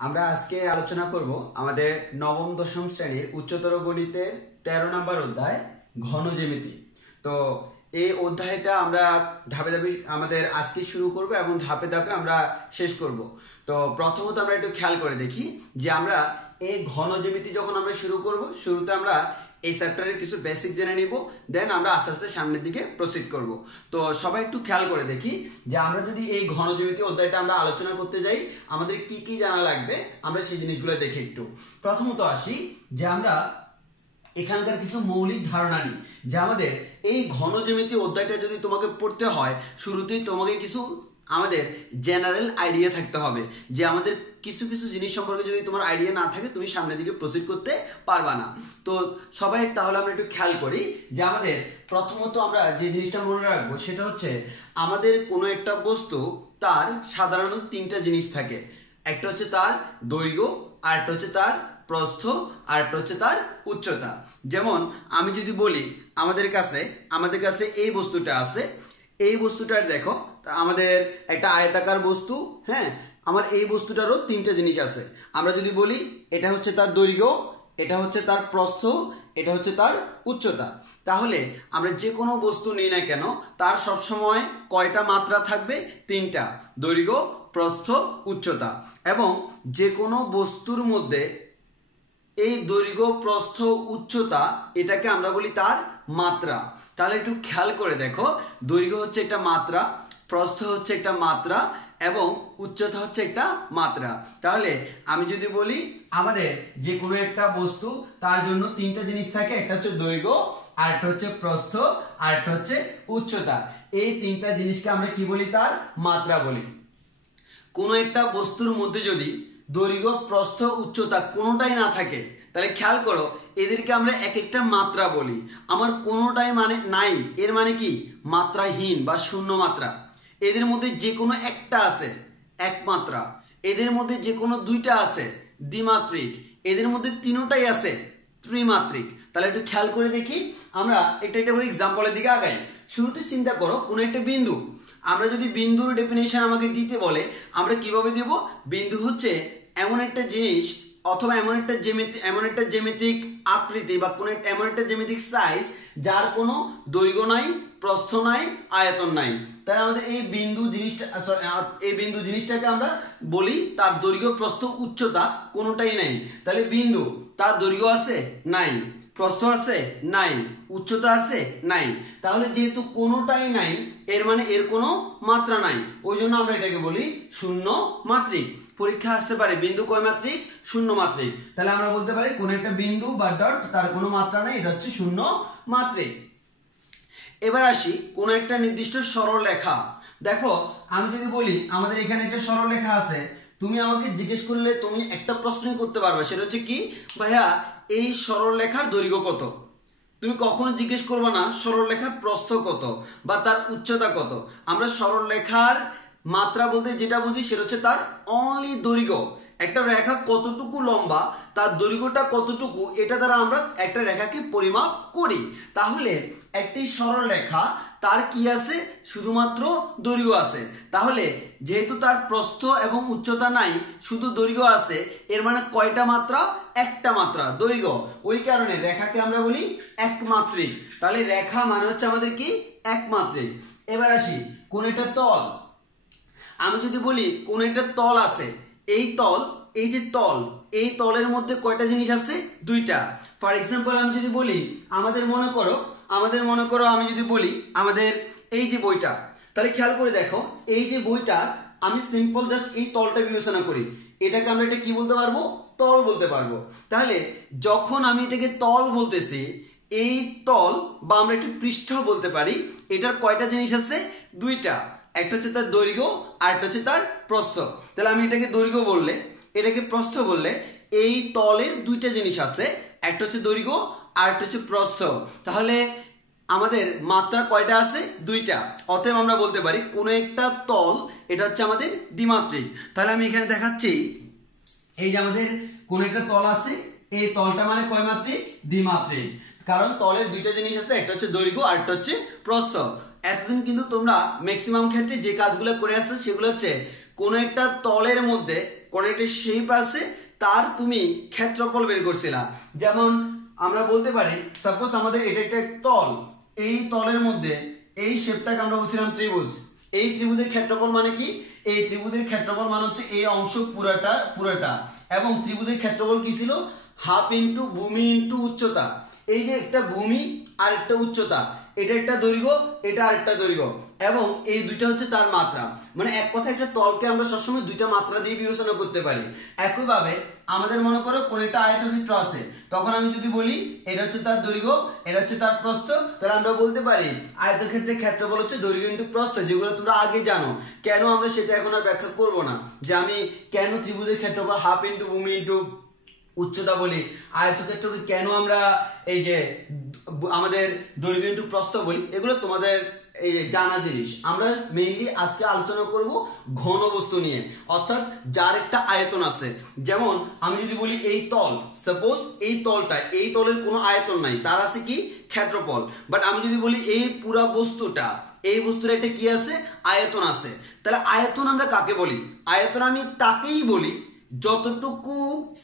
আমরা আজকে আলোচনা করব আমাদের নবম দশম শ্রেণীর উচ্চতর গণিতের 13 নম্বর অধ্যায় ঘন জ্যামিতি। তো এই অধ্যায়টা আমরা ধাপে ধাপে আমাদের আজকে শুরু করব এবং ধাপে ধাপে আমরা শেষ করব। তো প্রথমত আমরা একটু খেয়াল করে দেখি যে আমরা এই ঘন জ্যামিতি যখন আমরা শুরু করব, শুরুতে আমরা এই চ্যাপ্টারের কিছু বেসিক জেনে নিব, দেন আমরা আস্তে আস্তে সামনের দিকে প্রসিড করব। তো সবাই একটু খেয়াল করে দেখি যে আমরা যদি এই ঘন জ্যামিতি অধ্যায়টা আমরা আলোচনা করতে যাই, আমাদের কি কি জানা লাগবে আমরা সেই জিনিসগুলো দেখি। একটু প্রথমত আসি যে আমরা এখানকার কিছু মৌলিক ধারণা নিই যে আমাদের এই ঘন জ্যামিতি অধ্যায়টা যদি তোমাকে পড়তে হয়, শুরুতেই তোমাকে কিছু আমাদের জেনারেল আইডিয়া থাকতে হবে যে আমাদের কিছু কিছু জিনিস সম্পর্কে যদি তোমার আইডিয়া না থাকে তুমি সামনের দিকে প্রসিড করতে পারবা না। তো সবাই তাহলে আমরা একটু খেয়াল করি যে আমাদের প্রথমত আমরা যে জিনিসটা মনে রাখবো সেটা হচ্ছে আমাদের কোনো একটা বস্তু তার সাধারণত তিনটা জিনিস থাকে। একটা হচ্ছে তার দৈর্ঘ্য, আরেকটা হচ্ছে তার প্রস্থ, আরেকটা হচ্ছে তার উচ্চতা। যেমন আমি যদি বলি আমাদের কাছে এই বস্তুটা আছে, এই বস্তুটার দেখো আমাদের একটা আয়তাকার বস্তু, হ্যাঁ, আমার এই বস্তুটারও তিনটা জিনিস আছে। আমরা যদি বলি এটা হচ্ছে তার দৈর্ঘ্য, এটা হচ্ছে তার প্রস্থ, এটা হচ্ছে তার উচ্চতা, তাহলে আমরা যে কোনো বস্তু নিই না কেন তার সবসময় কয়টা মাত্রা থাকবে? তিনটা, দৈর্ঘ্য, প্রস্থ, উচ্চতা। এবং যে কোনো বস্তুর মধ্যে এই দৈর্ঘ্য, প্রস্থ, উচ্চতা এটাকে আমরা বলি তার মাত্রা। তাহলে একটু খেয়াল করে দেখো, দৈর্ঘ্য হচ্ছে একটা মাত্রা, প্রস্থ হচ্ছে একটা মাত্রা এবং উচ্চতা হচ্ছে একটা মাত্রা। তাহলে আমি যদি বলি আমাদের যে কোনো একটা বস্তু তার জন্য তিনটা জিনিস থাকে, একটা হচ্ছে দৈর্ঘ্য, আরেকটা হচ্ছে প্রস্থ, আরেকটা হচ্ছে উচ্চতা। এই তিনটা জিনিসকে আমরা কি বলি? তার মাত্রা বলি। কোনো একটা বস্তুর মধ্যে যদি দৈর্ঘ্য, প্রস্থ, উচ্চতা কোনোটাই না থাকে তাহলে খেয়াল করো এদেরকে আমরা এক একটা মাত্রা বলি। আমার কোনোটাই মানে নাই, এর মানে কি? মাত্রাহীন বা শূন্য মাত্রা। এদের মধ্যে যে কোনো একটা আছে এক মাত্রা, এদের মধ্যে যে কোনো দুইটা আছে দ্বিমাত্রিক, এদের মধ্যে তিনটাই আছে ত্রিমাত্রিক। তাহলে একটু খেয়াল করে দেখি, আমরা একটা করে এক্সাম্পলের দিকে আগাই। শুরুতে চিন্তা করো কোনো একটা বিন্দু, আমরা যদি বিন্দুর ডেফিনেশন আমাকে দিতে বলে আমরা কিভাবে দেব? বিন্দু হচ্ছে এমন একটা জিনিস অথবা এমন একটা জ্যামিতিক আকৃতি বা কোনো এমন একটা জ্যামিতিক সাইজ যার কোনো দৈর্ঘ্য নাই, প্রস্থ নাই, আয়তন নাই। তাহলে আমাদের এই বিন্দু জিনিসটাকে আমরা বলি তার দৈর্ঘ্য, প্রস্থ, উচ্চতা কোনোটাই নাই। তাহলে বিন্দু তার দৈর্ঘ্য আছে? নাই। প্রস্থ আছে? নাই। উচ্চতা আছে? নাই। তাহলে যেহেতু কোনোটাই নাই এর মানে এর কোনো মাত্রা নাই, ওই জন্য আমরা এটাকে বলি শূন্য মাত্রিক। পরীক্ষা আসতে পারে বিন্দু কয় মাত্রিক? শূন্য মাত্রিক। তাহলে আমরা বলতে পারি কোন একটা বিন্দু বা ডট তার কোনো মাত্রা নাই, এটা হচ্ছে শূন্য মাত্রিক। এবার আসি কোন একটা নির্দিষ্ট সরলরেখা। দেখো আমি যদি বলি আমাদের এখানে একটা সরলরেখা আছে, তুমি আমাকে জিজ্ঞেস করলে তুমি একটা প্রশ্নই করতে পারবে, সেটা হচ্ছে কি? ভাইয়া এই সরলরেখার দৈর্ঘ্য কত? তুমি কখনো জিজ্ঞেস করবে না সরলরেখার প্রস্থ কত বা তার উচ্চতা কত। আমরা সরলরেখার মাত্রা বলতে যেটা বুঝি সেটা হচ্ছে তার অনলি দৈর্ঘ্য। একটা রেখা কতটুকু লম্বা, তার দৈর্ঘ্যটা কতটুকু, এটা দ্বারা আমরা একটা রেখাকে পরিমাপ করি। তাহলে একটি সরল রেখা তার কি আছে? শুধুমাত্র দৈর্ঘ্য আছে। তাহলে যেহেতু তার প্রস্থ এবং উচ্চতা নাই, শুধু দৈর্ঘ্য আছে, এর মানে কয়টা মাত্রা? একটা মাত্রা, দৈর্ঘ্য। ওই কারণে রেখাকে আমরা বলি একমাত্রিক। তাহলে রেখা মানে হচ্ছে আমাদের কি? একমাত্রিক। এবার আসি কোন একটা তল। আমি যদি বলি কোন একটা তল আছে, এই তল, এই যে তল, এই তলের মধ্যে কয়টা জিনিস আছে? দুইটা। ফর এক্সাম্পল আমি যদি বলি আমাদের মনে করো আমি যদি বলি আমাদের এই যে বইটা, তাহলে খেয়াল করে দেখো এই যে বইটা আমি সিম্পল জাস্ট এই তলটা বিবেচনা করি, এটাকে আমরা এটা কি বলতে পারবো? তল বলতে পারবো। তাহলে যখন আমি এটাকে তল বলতেছি, এই তল বা আমরা একটু পৃষ্ঠও বলতে পারি, এটার কয়টা জিনিস আছে? দুইটা। একটা হচ্ছে তার দৈর্ঘ্য আর একটা হচ্ছে তার প্রস্থ। তাহলে আমি এটাকে দৈর্ঘ্য বললে, এটাকে প্রস্থ বললে, এই তলের দুইটা জিনিস আছে, একটা হচ্ছে দৈর্ঘ্য আর একটা হচ্ছে প্রস্থ। তাহলে আমাদের মাত্রা কয়টা আছে? দুইটা। অতএব আমরা বলতে পারি কোন একটা তল এটা হচ্ছে আমাদের দ্বিমাত্রিক। তাহলে আমি এখানে দেখাচ্ছি এই যে আমাদের কোন একটা তল আছে, এই তলটা মানে কয় মাত্রিক? দ্বিমাত্রিক। কারণ তলের দুইটা জিনিস আছে, একটা হচ্ছে দৈর্ঘ্য আর একটা হচ্ছে প্রস্থ। এতদিন কিন্তু তোমরা ম্যাক্সিমাম ক্ষেত্রে যে কাজগুলো করে আসছো সেগুলো হচ্ছে কোন একটা তলের মধ্যে কোন একটা শেপ আছে তার তুমি ক্ষেত্রফল বের করছিলা। যেমন আমরা বলতে পারি সাপোজ আমাদের এটা একটা তল, এই তলের মধ্যে এই শেপটাকে আমরা বলছিলাম ত্রিভুজ। এই ত্রিভুজের ক্ষেত্রফল মানে কি? এই ত্রিভুজের ক্ষেত্রফল মানে হচ্ছে এই অংশ পুরাটা এবং ত্রিভুজের ক্ষেত্রফল কি ছিল? হাফ ইন্টু ভূমি ইন্টু উচ্চতা। এই যে একটা ভূমি আর একটা উচ্চতা, এটা একটা দৈর্ঘ্য, এটা আরেকটা দৈর্ঘ্য, এবং এই দুইটা হচ্ছে তার মাত্রা। মানে এক কথা একটা তলকে আমরা সবসময় দুইটা মাত্রা দিয়ে বিবেচনা করতে পারি। একইভাবে আমাদের মনে করো কোন একটা আয়তক্ষেত্র আছে, তখন আমি যদি বলি এটা হচ্ছে তার দৈর্ঘ্য, এটা হচ্ছে তার প্রস্থ, তাহলে আমরা বলতে পারি আয়তক্ষেত্রের ক্ষেত্রফল হচ্ছে দৈর্ঘ্য ইন্টু প্রস্থ, যেগুলো তোমরা আগে জানো। কেন আমরা সেটা এখন আর ব্যাখ্যা করব না, যে আমি কেন ত্রিভুজের ক্ষেত্রফল হাফ ইন্টু ভূমি ইন্টু উচ্চতা বলি, আয়তক্ষেত্রকে কেন আমরা এই যে আমাদের দৈর্ঘ্য ইন্টু প্রস্থ বলি, এগুলো তোমাদের এই জানা জিনিস। আমরা মেইনলি আজকে আলোচনা করব ঘনবস্তু নিয়ে, অর্থাৎ যার একটা আয়তন আছে। যেমন আমি যদি বলি এই তল, সাপোজ এই তলটা, এই তলের কোনো আয়তন নাই, তার আছে কি? ক্ষেত্রফল। বাট আমি যদি বলি এই পুরা বস্তুটা, এই বস্তুর একটা কি আছে? আয়তন আছে। তাহলে আয়তন আমরা কাকে বলি? আয়তন আমি তাকেই বলি যতটুকু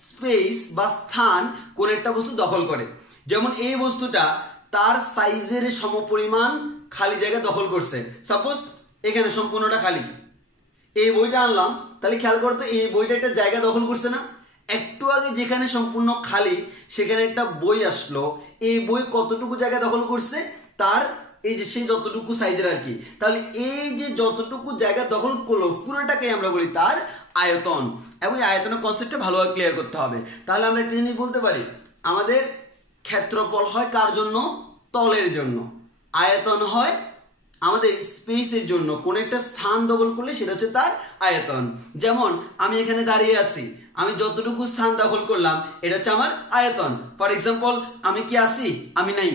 স্পেস বা স্থান কোন একটা বস্তু দখল করে। যেমন এই বস্তুটা তার সাইজের সমপরিমাণ খালি জায়গা দখল করছে। সাপোজ এখানে সম্পূর্ণটা খালি, এই বইটা আনলাম, তাহলে খেয়াল করতো এই বইটা একটা জায়গা দখল করছে না? একটু আগে যেখানে সম্পূর্ণ খালি সেখানে একটা বই আসলো, এই বই কতটুকু জায়গা দখল করছে? তার এই যে সেই যতটুকু সাইজের আর কি। তাহলে এই যে যতটুকু জায়গা দখল করলো পুরোটাকে আমরা বলি তার আয়তন। এবং এই আয়তনের কনসেপ্টটা ভালোভাবে ক্লিয়ার করতে হবে। তাহলে আমরা একটা জিনিস বলতে পারি, আমাদের ক্ষেত্রফল হয় কার জন্য? তলের জন্য। আয়তন হয় আমাদের স্পেসের জন্য, কোন একটা স্থান দখল করলে সেটা হচ্ছে তার আয়তন। যেমন আমি এখানে দাঁড়িয়ে আছি, আমি যতটুকু স্থান দখল করলাম এটা হচ্ছে আমার আয়তন। ফর এক্সাম্পল, আমি কি আছি? আমি নাই।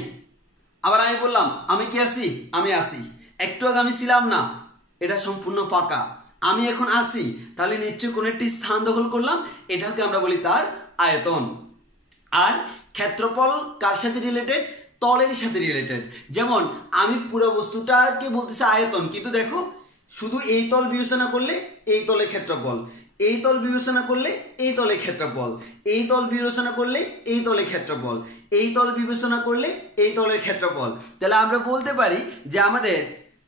আবার আমি বললাম আমি কি আছি? আমি আছি। একটু আগে আমি ছিলাম না, এটা সম্পূর্ণ ফাঁকা। আমি এখন আছি, তাহলে নিশ্চয়ই কোন একটি স্থান দখল করলাম, এটাকে আমরা বলি তার আয়তন। আর ক্ষেত্রফল কার সাথে রিলেটেড? তলের সাথে রিলেটেড। যেমন আমি পুরো বস্তুটাকে বলতেছি আয়তন, কিন্তু দেখো শুধু এই তল বিবেচনা করলে এই তলের ক্ষেত্রফল, এই তল বিবেচনা করলে এই তলের ক্ষেত্রফল, এই তল বিবেচনা করলে এই তলের ক্ষেত্রফল, এই তল বিবেচনা করলে এই তলের ক্ষেত্রফল। তাহলে আমরা বলতে পারি যে আমাদের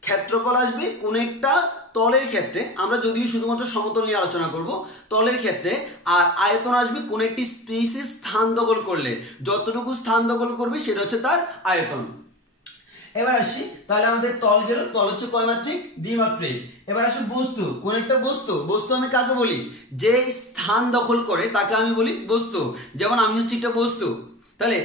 ক্ষেত্রফল আসবে কোন একটা তলের ক্ষেত্রে, আমরা যদিও শুধুমাত্র সমতল নিয়ে আলোচনা করব, তলের ক্ষেত্রে। আর আয়তন আসবে কোন একটি স্পেসে স্থান দখল করলে, যতটুকু স্থান দখল করবে সেটা হচ্ছে তার আয়তন। এবার আসি, তাহলে আমাদের তল গেল, তল হচ্ছে কয়মাত্রিক? দ্বিমাত্রিক। এবার আসি বস্তু, কোন একটা বস্তু, বস্তু আমি কাকে বলি? যে স্থান দখল করে তাকে আমি বলি বস্তু। যেমন আমি হচ্ছে একটা বস্তু, তাহলে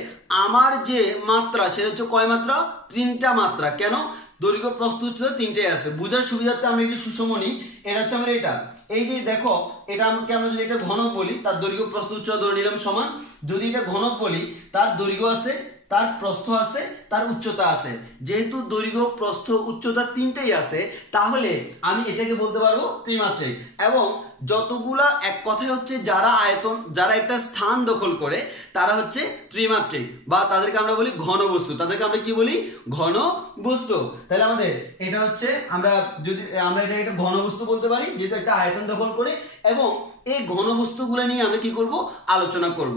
আমার যে মাত্রা সেটা হচ্ছে কয় মাত্রা? 3টা মাত্রা। কেন? দৈর্ঘ্য প্রস্থ উচ্চতা 3টাই আছে। বুঝার সুবিধার্থে আমরা একটি সুষমনি, এটা হচ্ছে আমরা এটা, এই যে দেখো এটা আমাকে, আমরা যদি এটা ঘনক বলি, তার দৈর্ঘ্য প্রস্থ উচ্চতা ধরে নিলাম সমান। যদি এটা ঘনক বলি, তার দৈর্ঘ্য আছে, তার প্রস্থ আছে, তার উচ্চতা আছে। যেহেতু দৈর্ঘ্য প্রস্থ উচ্চতা 3টাই আছে, তাহলে আমি এটাকে বলতে পারবো ত্রিমাত্রিক। এবং যতগুলা, এক কথায় হচ্ছে যারা আয়তন, যারা একটা স্থান দখল করে তারা হচ্ছে ত্রিমাত্রিক, বা তাদেরকে আমরা বলি ঘনবস্তু। তাদেরকে আমরা কি বলি? ঘনবস্তু। তাহলে আমাদের এটা হচ্ছে, আমরা যদি আমরা এটা একটা ঘনবস্তু বলতে পারি, যেহেতু একটা আয়তন দখল করে। এবং এই ঘনবস্তুগুলো নিয়ে আমরা কি করব? আলোচনা করব।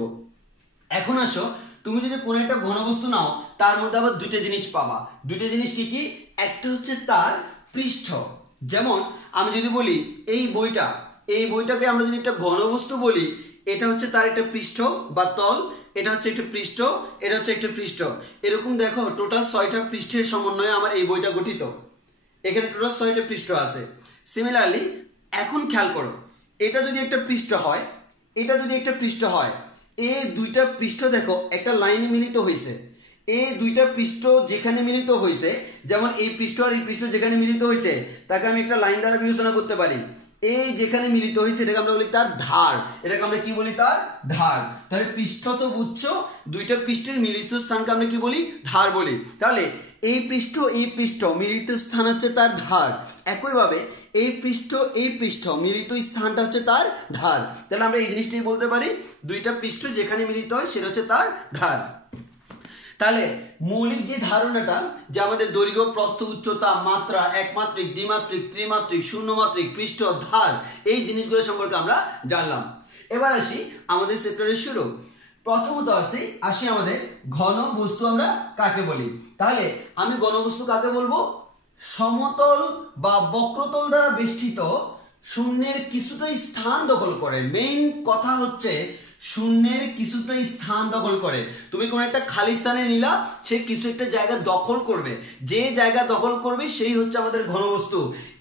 এখন আসো, তুমি যদি কোনো একটা ঘনবস্তু নাও, তার মধ্যে আবার দুইটা জিনিস পাবা। দুইটা জিনিস কি কি? একটা হচ্ছে তার পৃষ্ঠ। যেমন আমি যদি বলি এই বইটা, এই বইটাকে আমরা যদি একটা ঘনবস্তু বলি, এটা হচ্ছে তার একটা পৃষ্ঠ বা তল, এটা হচ্ছে একটা পৃষ্ঠ, এটা হচ্ছে একটা পৃষ্ঠ। এরকম দেখো টোটাল 6টা পৃষ্ঠের সমন্বয়ে আমার এই বইটা গঠিত। এখানে টোটাল 6টা পৃষ্ঠ আছে। সিমিলারলি এখন খেয়াল করো, এটা যদি একটা পৃষ্ঠ হয়, এটা যদি একটা পৃষ্ঠ হয়, এই দুইটা পৃষ্ঠ দেখো একটা লাইনে মিলিত হয়েছে। এই দুইটা পৃষ্ঠ যেখানে মিলিত হয়েছে, যেমন এই পৃষ্ঠ আর এই পৃষ্ঠ যেখানে মিলিত হয়েছে, তাকে আমি একটা লাইন দ্বারা বিবেচনা করতে পারি। এই যেখানে মিলিত হয়েছে এটাকে আমরা বলি তার ধার, এটাকে আমরা কি বলি? তার ধার। তাহলে পৃষ্ঠ তো বুঝছো, দুইটা পৃষ্ঠের মিলিত স্থানকে আমরা কি বলি? ধার বলি। তাহলে এই পৃষ্ঠ মিলিত স্থান হচ্ছে তার ধার। একইভাবে এই পৃষ্ঠ মিলিত স্থানটা হচ্ছে তার ধার। তাহলে আমরা এই জিনিসটাই বলতে পারি, দুইটা পৃষ্ঠ যেখানে মিলিত হয় সেটা হচ্ছে তার ধার। তাহলে মৌলিক যে ধারণাটা যে আমাদের দৈর্ঘ্য, প্রস্থ, উচ্চতা, মাত্রা, একমাত্রিক, দ্বিমাত্রিক, ত্রিমাত্রিক, শূন্যমাত্রিক, পৃষ্ঠ, ধার, এই জিনিসগুলো সম্পর্কে আমরা জানলাম। এবার আসি আমাদের চ্যাপ্টারের শুরু। প্রথমত আসি আমাদের ঘনবস্তু আমরা কাকে বলি। তাহলে আমি ঘনবস্তু কাকে বলবো? সমতল বা বক্রতল দ্বারা বেষ্টিত, শূন্যের কিছুটা স্থান দখল করে। মেইন কথা হচ্ছে শূন্যের কিছুটা স্থান দখল করে। তুমি কোন একটা খালি স্থানে নিলা, সে কিছু একটা জায়গা দখল করবে, যে জায়গা দখল করবে সেই হচ্ছে আমাদের ঘনবস্তু।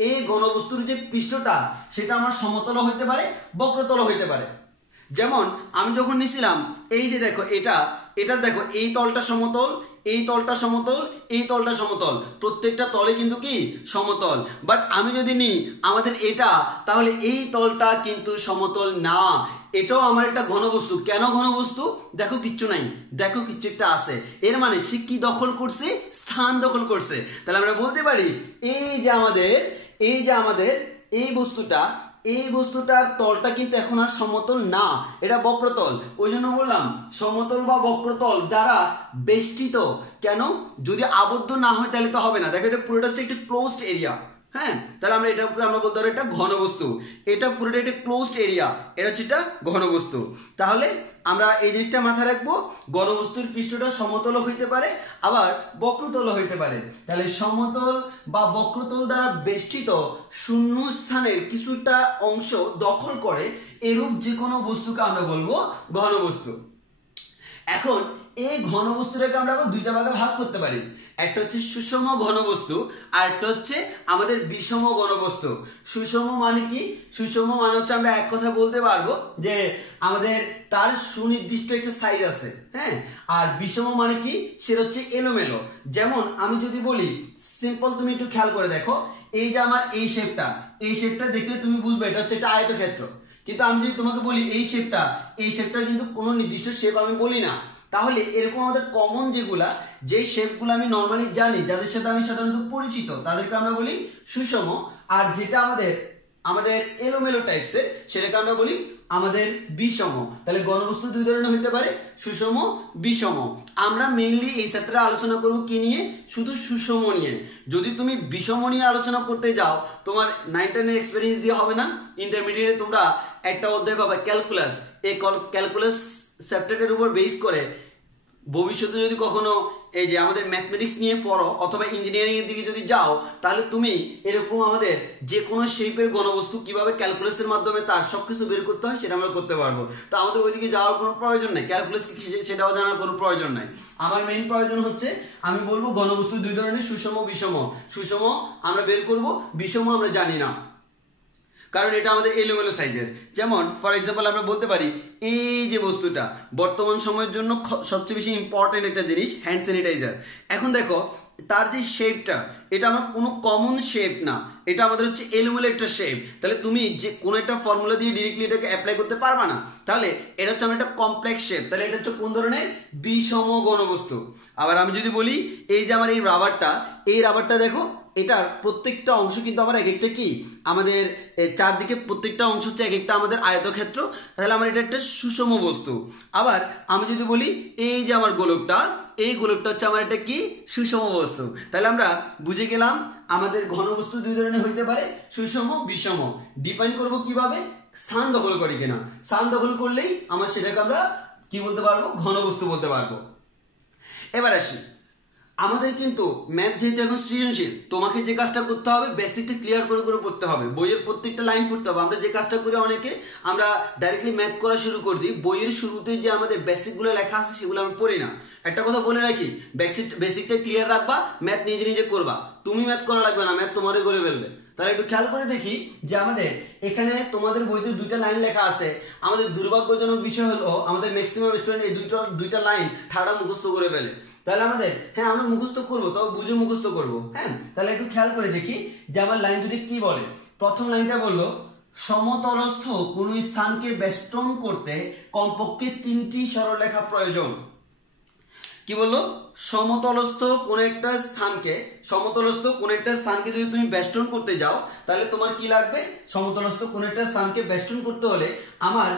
এই ঘনবস্তুর যে পৃষ্ঠটা সেটা আমার সমতল হইতে পারে, বক্রতল হইতে পারে। যেমন আমি যখন নিছিলাম, এই যে দেখো এটা দেখো, এই তলটা সমতল, এই তলটা সমতল, এই তলটা সমতল, প্রত্যেকটা তলে কিন্তু কি সমতল। বাট আমি যদি নিই আমাদের এটা, তাহলে এই তলটা কিন্তু সমতল না, এটাও আমার একটা ঘনবস্তু। কেন ঘনবস্তু? দেখো কিচ্ছু নাই, দেখো কিচ্ছু একটা আছে, এর মানে সে কি দখল করছে? স্থান দখল করছে। তাহলে আমরা বলতে পারি এই যে আমাদের এই বস্তুটার তলটা কিন্তু এখন আর সমতল না, এটা বক্রতল। ওই জন্য বললাম সমতল বা বক্রতল দ্বারা বেষ্টিত। কেন? যদি আবদ্ধ না হয় তাহলে তো হবে না। দেখো এটা পুরোটা হচ্ছে একটি ক্লোজড এরিয়া। হ্যাঁ, তাহলে আমরা বলতে পারি এটা ঘনবস্তু। এটা পুরোটা একটা ক্লোজড এরিয়া, এটা হচ্ছে একটা ঘনবস্তু। তাহলে আমরা এই জিনিসটা মাথায় রাখবো, ঘনবস্তুর পৃষ্ঠটা সমতল হইতে পারে, আবার বক্রতল হইতে পারে। তাহলে সমতল বা বক্রতল দ্বারা বেষ্টিত শূন্য স্থানের কিছুটা অংশ দখল করে এরূপ যে কোনো বস্তুকে আমরা বলবো ঘনবস্তু। এখন এই ঘনবস্তুটাকে আমরা আবার দুইটা ভাগে ভাগ করতে পারি। একটা হচ্ছে সুষম ঘনবস্তু, আর একটা হচ্ছে আমাদের বিষম ঘনবস্তু। সুষম মানে কি? সুষম মানে হচ্ছে আমরা এক কথা বলতে পারবো যে আমাদের তার সুনির্দিষ্ট একটা সাইজ আছে। হ্যাঁ, আর বিষম মানে কি? সেটা হচ্ছে এলোমেলো। যেমন আমি যদি বলি সিম্পল, তুমি একটু খেয়াল করে দেখো, এই যে আমার এই শেপটা দেখলে তুমি বুঝবে এটা হচ্ছে একটা আয়তক্ষেত্র। কিন্তু আমি যদি তোমাকে বলি এই শেপটা কিন্তু কোনো নির্দিষ্ট শেপ আমি বলি না। তাহলে এরকম আমাদের কমন যে শেপগুলো আমি নর্মালি জানি, যাদের সাথে আমি সাধারণত পরিচিত, তাদেরকে আমরা বলি সুষম। আর যেটা আমাদের এলোমেলো টাইপসের, সেটাকে আমরা বলি আমাদের বিষম। তাহলে ঘনবস্তু দুই ধরনের হইতে পারে, সুষম, বিষম। আমরা মেইনলি এই চ্যাপ্টারে আলোচনা করব কি নিয়ে? শুধু সুষম নিয়ে। যদি তুমি বিষম নিয়ে আলোচনা করতে যাও, তোমার 9-10 এক্সপেরিয়েন্স দিয়ে হবে না। ইন্টারমিডিয়েটে তোমরা একটা অধ্যায় পাবা ক্যালকুলাস। এই ক্যালকুলাস চ্যাপ্টারের উপর বেস করে ভবিষ্যতে যদি কখনো এই যে আমাদের ম্যাথমেটিক্স নিয়ে পড়ো অথবা ইঞ্জিনিয়ারিং এর দিকে যদি যাও, তাহলে তুমি এরকম আমাদের যে কোনো শেপের ঘনবস্তু কিভাবে ক্যালকুলাসের মাধ্যমে তার সবকিছু বের করতে হয় সেটা আমরা করতে পারবো। তো আমাদের ওইদিকে যাওয়ার কোনো প্রয়োজন নেই, ক্যালকুলাস কি সেটাও জানার কোনো প্রয়োজন নাই। আমার মেইন প্রয়োজন হচ্ছে আমি বলবো ঘনবস্তু দুই ধরনের, সুষম, বিষম। সুষম আমরা বের করব, বিষম আমরা জানি না, কারণ এটা আমাদের এলোমেলো সাইজের। যেমন ফর এক্সাম্পল আমরা বলতে পারি এই যে বস্তুটা বর্তমান সময়ের জন্য সবচেয়ে বেশি ইম্পর্টেন্ট একটা জিনিস, হ্যান্ড স্যানিটাইজার। এখন দেখো তার যে শেপটা, এটা আমার কোনো কমন শেপ না, এটা আমাদের হচ্ছে এলোমেলো একটা শেপ। তাহলে তুমি যে কোনো একটা ফর্মুলা দিয়ে ডিরেক্টলি এটাকে অ্যাপ্লাই করতে পারবা না। তাহলে এটা হচ্ছে আমার একটা কমপ্লেক্স শেপ। তাহলে এটা হচ্ছে কোন ধরনের? বিষম ঘনবস্তু। আবার আমি যদি বলি এই যে আমার এই রাবারটা দেখো, এটার প্রত্যেকটা অংশ কিন্তু আমার এক একটা কি আমাদের চারদিকে প্রত্যেকটা অংশ হচ্ছে এক একটা আমাদের আয়তক্ষেত্র। তাহলে আমার এটা একটা সুষম বস্তু। আবার আমি যদি বলি এই যে আমার গোলকটা হচ্ছে আমার একটা কি সুষম বস্তু। তাহলে আমরা বুঝে গেলাম আমাদের ঘনবস্তু দুই ধরনের হইতে পারে, সুষম, বিষম। ডিপেন্ড করবো কিভাবে? স্থান দখল করে কিনা। স্থান দখল করলেই আমার সেটাকে আমরা কি বলতে পারবো? ঘনবস্তু বলতে পারবো। এবার আসি, আমাদের কিন্তু ম্যাথ যেহেতু এখন সৃজনশীল, তোমাকে যে কাজটা করতে হবে বেসিকটা ক্লিয়ার করে পড়তে হবে, বইয়ের প্রত্যেকটা লাইন পড়তে হবে। আমরা যে কাজটা করি অনেকে, আমরা ডাইরেক্টলি ম্যাথ করা শুরু করে দিই, বইয়ের শুরুতে যে আমাদের বেসিকগুলো লেখা আছে সেগুলো আমরা পড়ি না। একটা কথা বলে রাখি, বেসিকটা ক্লিয়ার রাখবা, ম্যাথ নিজে নিজে করবা, তুমি ম্যাথ করা লাগবে না, ম্যাথ তোমারই করে ফেলবে। তাহলে একটু খেয়াল করে দেখি যে আমাদের এখানে তোমাদের বইতে দুইটা লাইন লেখা আছে। আমাদের দুর্ভাগ্যজনক বিষয় হলো আমাদের ম্যাক্সিমাম স্টুডেন্ট এই দুইটা লাইন ঠাড়া মুখস্থ করে ফেলে। তাহলে আমাদের আমরা মুখস্থ করবো, তবে বুঝে মুখস্থ করবো। হ্যাঁ, তাহলে একটু খেয়াল করে দেখি যে আমার লাইন দুটি কি বলে। প্রথম লাইনটা বললো সমতলস্থ কোন স্থানকে বেষ্টন করতে কমপক্ষে 3টি সরলরেখা প্রয়োজন। কি বললো? সমতলস্থ কোন একটা স্থানকে যদি তুমি বেষ্টন করতে যাও, তাহলে তোমার কি লাগবে? সমতলস্থ কোন একটা স্থানকে বেষ্টন করতে হলে আমার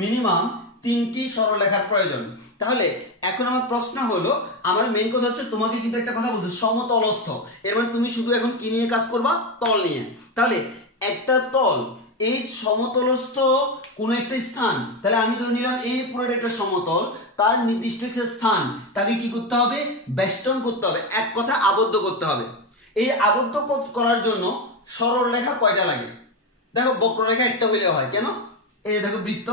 মিনিমাম 3টি সরলরেখার প্রয়োজন। তাহলে এখন আমার প্রশ্ন হলো, আমার মেইন কথা হচ্ছে তোমাকে কিন্তু একটা কথা বলতে, সমতলস্থ, এর মানে তুমি শুধু এখন কি নিয়ে কাজ করবা, তল নিয়ে। তাহলে একটা তল এই সমতলস্থ কোন একটা স্থান, তাহলে আমি ধরে নিলাম এই পুরোটা একটা সমতল, তার নির্দিষ্ট একটা স্থান তাকে কি করতে হবে, বেষ্টন করতে হবে, এক কথা আবদ্ধ করতে হবে। এই আবদ্ধ করার জন্য সরল রেখা কয়টা লাগে? দেখো বক্ররেখা একটা হইলে হয়, কেন? এই দেখো বৃত্ত,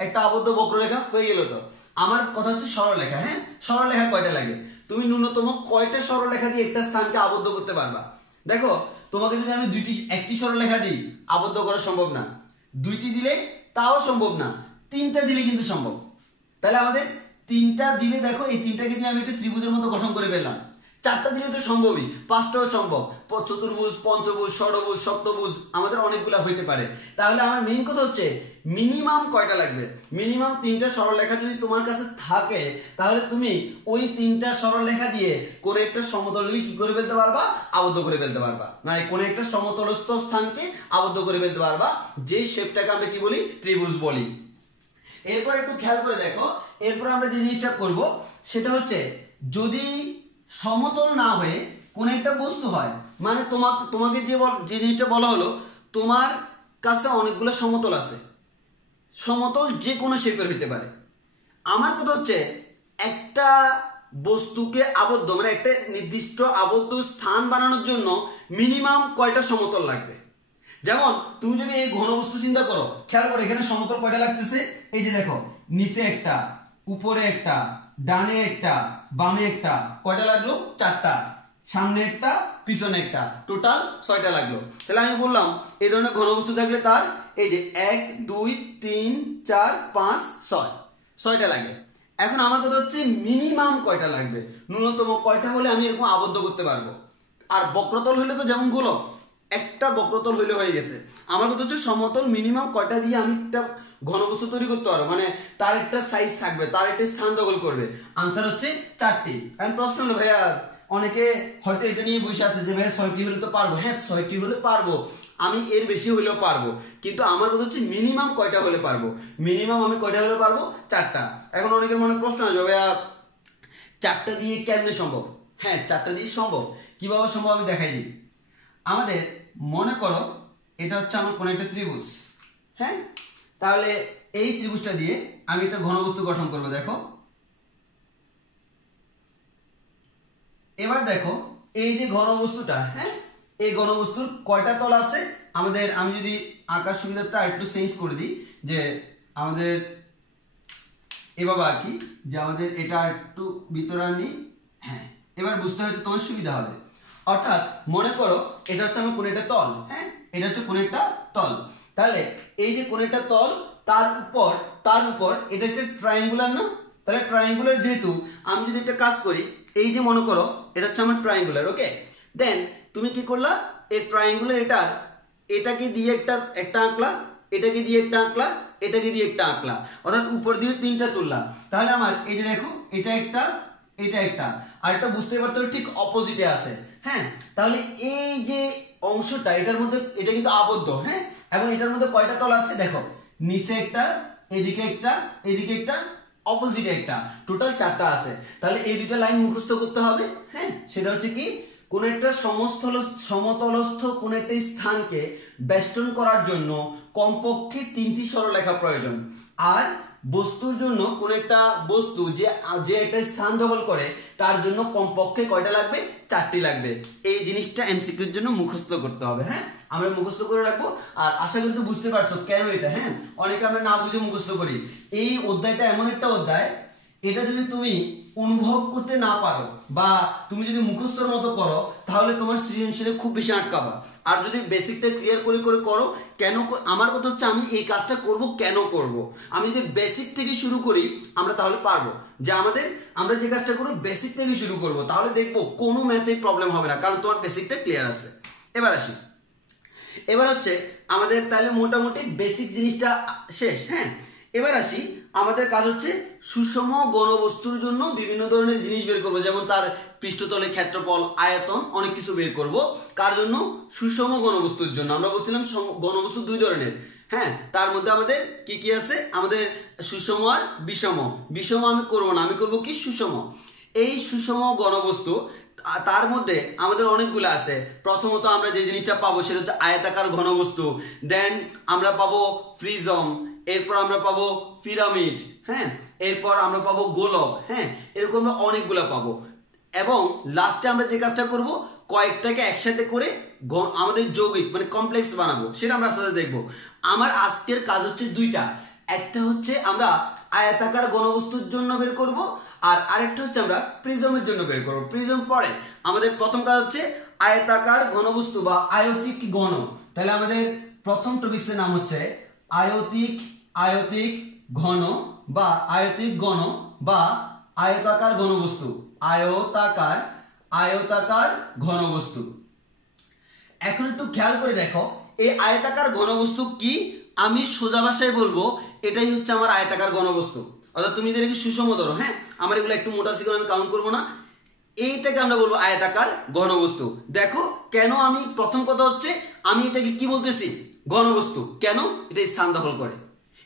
একটা আবদ্ধ বক্ররেখা হয়ে গেল। তো আমার কথা হচ্ছে সরলরেখা। হ্যাঁ, সরলরেখা কয়টা লাগে? তুমি ন্যূনতম কয়টা সরলরেখা দিয়ে একটা স্থানকে আবদ্ধ করতে পারবা? দেখো তোমাকে যদি আমি একটি সরলরেখা দিই, আবদ্ধ করা সম্ভব না। দুইটি দিলে তাও সম্ভব না। তিনটা দিলে কিন্তু সম্ভব। তাহলে আমাদের তিনটা দিলে দেখো এই তিনটাকে দিয়ে আমি একটা ত্রিভুজের মতো গঠন করে ফেললাম। চারটা দিলে তো সম্ভবই, পাঁচটাও সম্ভব, চতুর্ভুজ, পঞ্চভুজ, ষড়ভুজ, সপ্তভুজ, আমাদের অনেকগুলা হইতে পারে। তাহলে আমার মেইন কথা হচ্ছে মিনিমাম কয়টা লাগবে? মিনিমাম তিনটা সরলরেখা যদি তোমার কাছে থাকে, তাহলে তুমি ওই তিনটা সরলরেখা দিয়ে কোন একটা সমতলকে কি করে ফেলতে পারবা, আবদ্ধ করে ফেলতে পারবা, মানে কোন একটা সমতলস্থ স্থানকে আবদ্ধ করে ফেলতে পারবা, যে শেপটাকে আমরা কি বলি, ত্রিভুজ বলি। এরপর একটু খেয়াল করে দেখো, এরপর আমরা যে জিনিসটা করব সেটা হচ্ছে, যদি সমতল না হয়ে কোন একটা বস্তু হয়, মানে তোমাকে যে জিনিসটা বলা হলো, তোমার কাছে অনেকগুলো সমতল আছে, সমতল যে কোনো শেপের হইতে পারে। আমার কথা হচ্ছে একটা বস্তুকে আবদ্ধ, মানে একটা নির্দিষ্ট আবদ্ধ স্থান বানানোর জন্য মিনিমাম কয়টা সমতল লাগবে? যেমন তুমি যদি এই ঘনবস্তু চিন্তা করো, খেয়াল করো এখানে সমতল কয়টা লাগতেছে, এই যে দেখো নিচে একটা, উপরে একটা, ডানে একটা, বামে একটা, কয়টা লাগলো? চারটা। সামনে একটা, পিছনে একটা, টোটাল 6টা লাগলো। তাহলে আমি বললাম এই ধরনের ঘনবস্তু থাকলে তার এই যে 1 2 3 4 5 6, 6টা লাগে। এখন আমার কথা হচ্ছে মিনিমাম কয়টা লাগবে, ন্যূনতম কয়টা হলে আমি এরকম আবদ্ধ করতে পারবো? আর বক্রতল হইলে তো যেমন গোলক, একটা বক্রতল হইলে হয়ে গেছে। আমার কথা হচ্ছে সমতল মিনিমাম কয়টা দিয়ে আমি একটা ঘনবস্তু তৈরি করতে পারবো, মানে তার একটা সাইজ থাকবে, তার একটা স্থান দখল করবে। আনসার হচ্ছে 4টি। এখন প্রশ্ন হলো ভাইয়া, অনেকে হয়তো এটা নিয়ে বসে আছে যে ভাইয়া 6টি হলে তো পারবো। হ্যাঁ 6টি হলে পারবো, আমি এর বেশি হলেও পারবো, কিন্তু আমার কথা হচ্ছে মিনিমাম কয়টা হলে পারবো? মিনিমাম আমি কয়টা হলে পারবো? 4টা। এখন অনেকের মনে প্রশ্ন আসবে, ভাইয়া 4টা দিয়ে কেমনে সম্ভব? হ্যাঁ 4টা দিয়ে সম্ভব। কিভাবে সম্ভব আমি দেখাই দিই। আমাদের মনে করো এটা হচ্ছে আমার কোন একটা ত্রিভুজ। হ্যাঁ, তাহলে এই ত্রিভুজটা দিয়ে আমি একটা ঘনবস্তু গঠন করব। দেখো এবার দেখো এই যে ঘনবস্তুটা, হ্যাঁ এই ঘনবস্তুর কয়টা তল আছে আমাদের? আমি যদি আঁকার সুবিধাটা একটু চেঞ্জ করে দিই, যে আমাদের এভাবে আঁকি, যে আমাদের এটা একটু ভিতরে আনি। হ্যাঁ, এবার বুঝতে হয়তো তোমার সুবিধা হবে। অর্থাৎ মনে করো এটা হচ্ছে আমার কোন একটা তল। হ্যাঁ, এটা হচ্ছে কোন একটা তল। তাহলে এই যে কোন একটা তল, তার উপর এটা একটা ট্রায়াঙ্গুলার না? তাহলে ট্রায়াঙ্গুলার যেহেতু, আমি যদি একটা কাজ করি, এই যে মনে করো এটা হচ্ছে আমার ট্রায়াঙ্গুলার। ওকে, দেন তুমি কি করলা, এই ট্রায়াঙ্গুলার এটাকে দিয়ে একটা আঁকলা, এটাকে দিয়ে একটা আঁকলা, এটাকে দিয়ে একটা আঁকলা, অর্থাৎ উপর দিয়ে 3টা তুললা। তাহলে আমার এই যে দেখো এটা একটা, এটা একটা, আর এটা বুঝতে পারতে ঠিক অপোজিটে আছে। হ্যাঁ, তাহলে এই যে অংশটা, এটার মধ্যে এটা কিন্তু আবদ্ধ। হ্যাঁ, এবং এটার মধ্যে কয়টা তল আছে দেখো, নিচে একটা, এদিকে একটা, এদিকে একটা, অপোজিটে একটা, টোটাল 4টা আছে। তাহলে এই দুটো লাইন মুখস্থ করতে হবে। হ্যাঁ, সেটা হচ্ছে কি, কোন একটা সমতলস্থ কোন একটা স্থানকে বেষ্টন করার জন্য কমপক্ষে 3টি সরলরেখা প্রয়োজন। আর বস্তুর জন্য কোন একটা বস্তু যে একটা স্থান দখল করে, তার জন্য কমপক্ষে কয়টা লাগবে? 4টি লাগবে। এই জিনিসটা এমসিকিউর জন্য মুখস্থ করতে হবে। হ্যাঁ, আমরা মুখস্থ করে রাখবো। আর আশা করি তো বুঝতে পারছো কেন এটা। হ্যাঁ, অনেকে আমরা না বুঝে মুখস্থ করি। এই অধ্যায়টা এমন একটা অধ্যায়, এটা যদি তুমি অনুভব করতে না পারো বা তুমি যদি মুখস্থর মতো করো, তাহলে তোমার সৃজনশীলে খুব বেশি আটকাবা। আর যদি বেসিকটা ক্লিয়ার করে করো, কেন আমার কথা হচ্ছে আমি এই কাজটা করব, কেন করব, আমি যদি বেসিক থেকে শুরু করি আমরা তাহলে পারবো। যে আমরা যে কাজটা করবো বেসিক থেকে শুরু করব, তাহলে দেখবো কোনো ম্যাথে প্রবলেম হবে না, কারণ তোমার বেসিকটা ক্লিয়ার আছে। এবার হচ্ছে আমাদের তাহলে মোটামুটি বেসিক জিনিসটা শেষ। হ্যাঁ, এবার আসি, আমাদের কাজ হচ্ছে সুষম ঘনবস্তুর জন্য বিভিন্ন ধরনের জিনিস বের করবো, যেমন তার পৃষ্ঠতলে ক্ষেত্রফল, আয়তন, অনেক কিছু বের করব। কার জন্য? সুষম ঘনবস্তুর জন্য। আমরা বলছিলাম ঘনবস্তু 2 ধরনের। হ্যাঁ, তার মধ্যে আমাদের কি কি আছে, আমাদের সুষম আর বিষম। বিষম আমি করব না, আমি করব কি সুষম। এই সুষম ঘনবস্তু তার মধ্যে আমাদের অনেকগুলো আছে। প্রথমত আমরা যে জিনিসটা পাবো সেটা হচ্ছে আয়তাকার ঘনবস্তু, দেন আমরা পাবো প্রিজম, এরপর আমরা পাবো পিরামিড, হ্যাঁ, এরপর আমরা পাবো গোলক, হ্যাঁ, এরকম আমরা অনেকগুলো পাবো। এবং লাস্টে আমরা যে কাজটা করব, কয়েকটাকে একসাথে করে আমাদের যৌগিক মানে কমপ্লেক্স বানাবো, সেটা আমরা আস্তে আস্তে দেখবো। আমার আজকের কাজ হচ্ছে দুইটা, একটা হচ্ছে আমরা আয়তাকার ঘনবস্তুর জন্য বের করব, আর আরেকটা হচ্ছে আমরা প্রিজমের জন্য বের করব। প্রিজম পরে আমাদের প্রথম কাজ হচ্ছে আয়তাকার ঘনবস্তু বা আয়তিক ঘন। তাহলে আমাদের প্রথম টপিকের নাম হচ্ছে আয়তিক ঘন বা আয়তিক ঘন বা আয়তাকার ঘনবস্তু। আয়তাকার ঘনবস্তু। এখন একটু খেয়াল করে দেখো, এই আয়তাকার ঘনবস্তু কি, আমি সোজা ভাষায় বলবো এটাই হচ্ছে আমার আয়তাকার ঘনবস্তু। অর্থাৎ তুমি যেটা কি সুষম ধরো, হ্যাঁ, আমার এগুলো একটু মোটা শিখে আমি কাউন্ট করবো না, এইটাকে আমরা বলবো আয়তাকার ঘনবস্তু। দেখো কেন, আমি প্রথম কথা হচ্ছে আমি এটাকে কি বলতেছি, ঘনবস্তু। কেন? এটা স্থান দখল করে।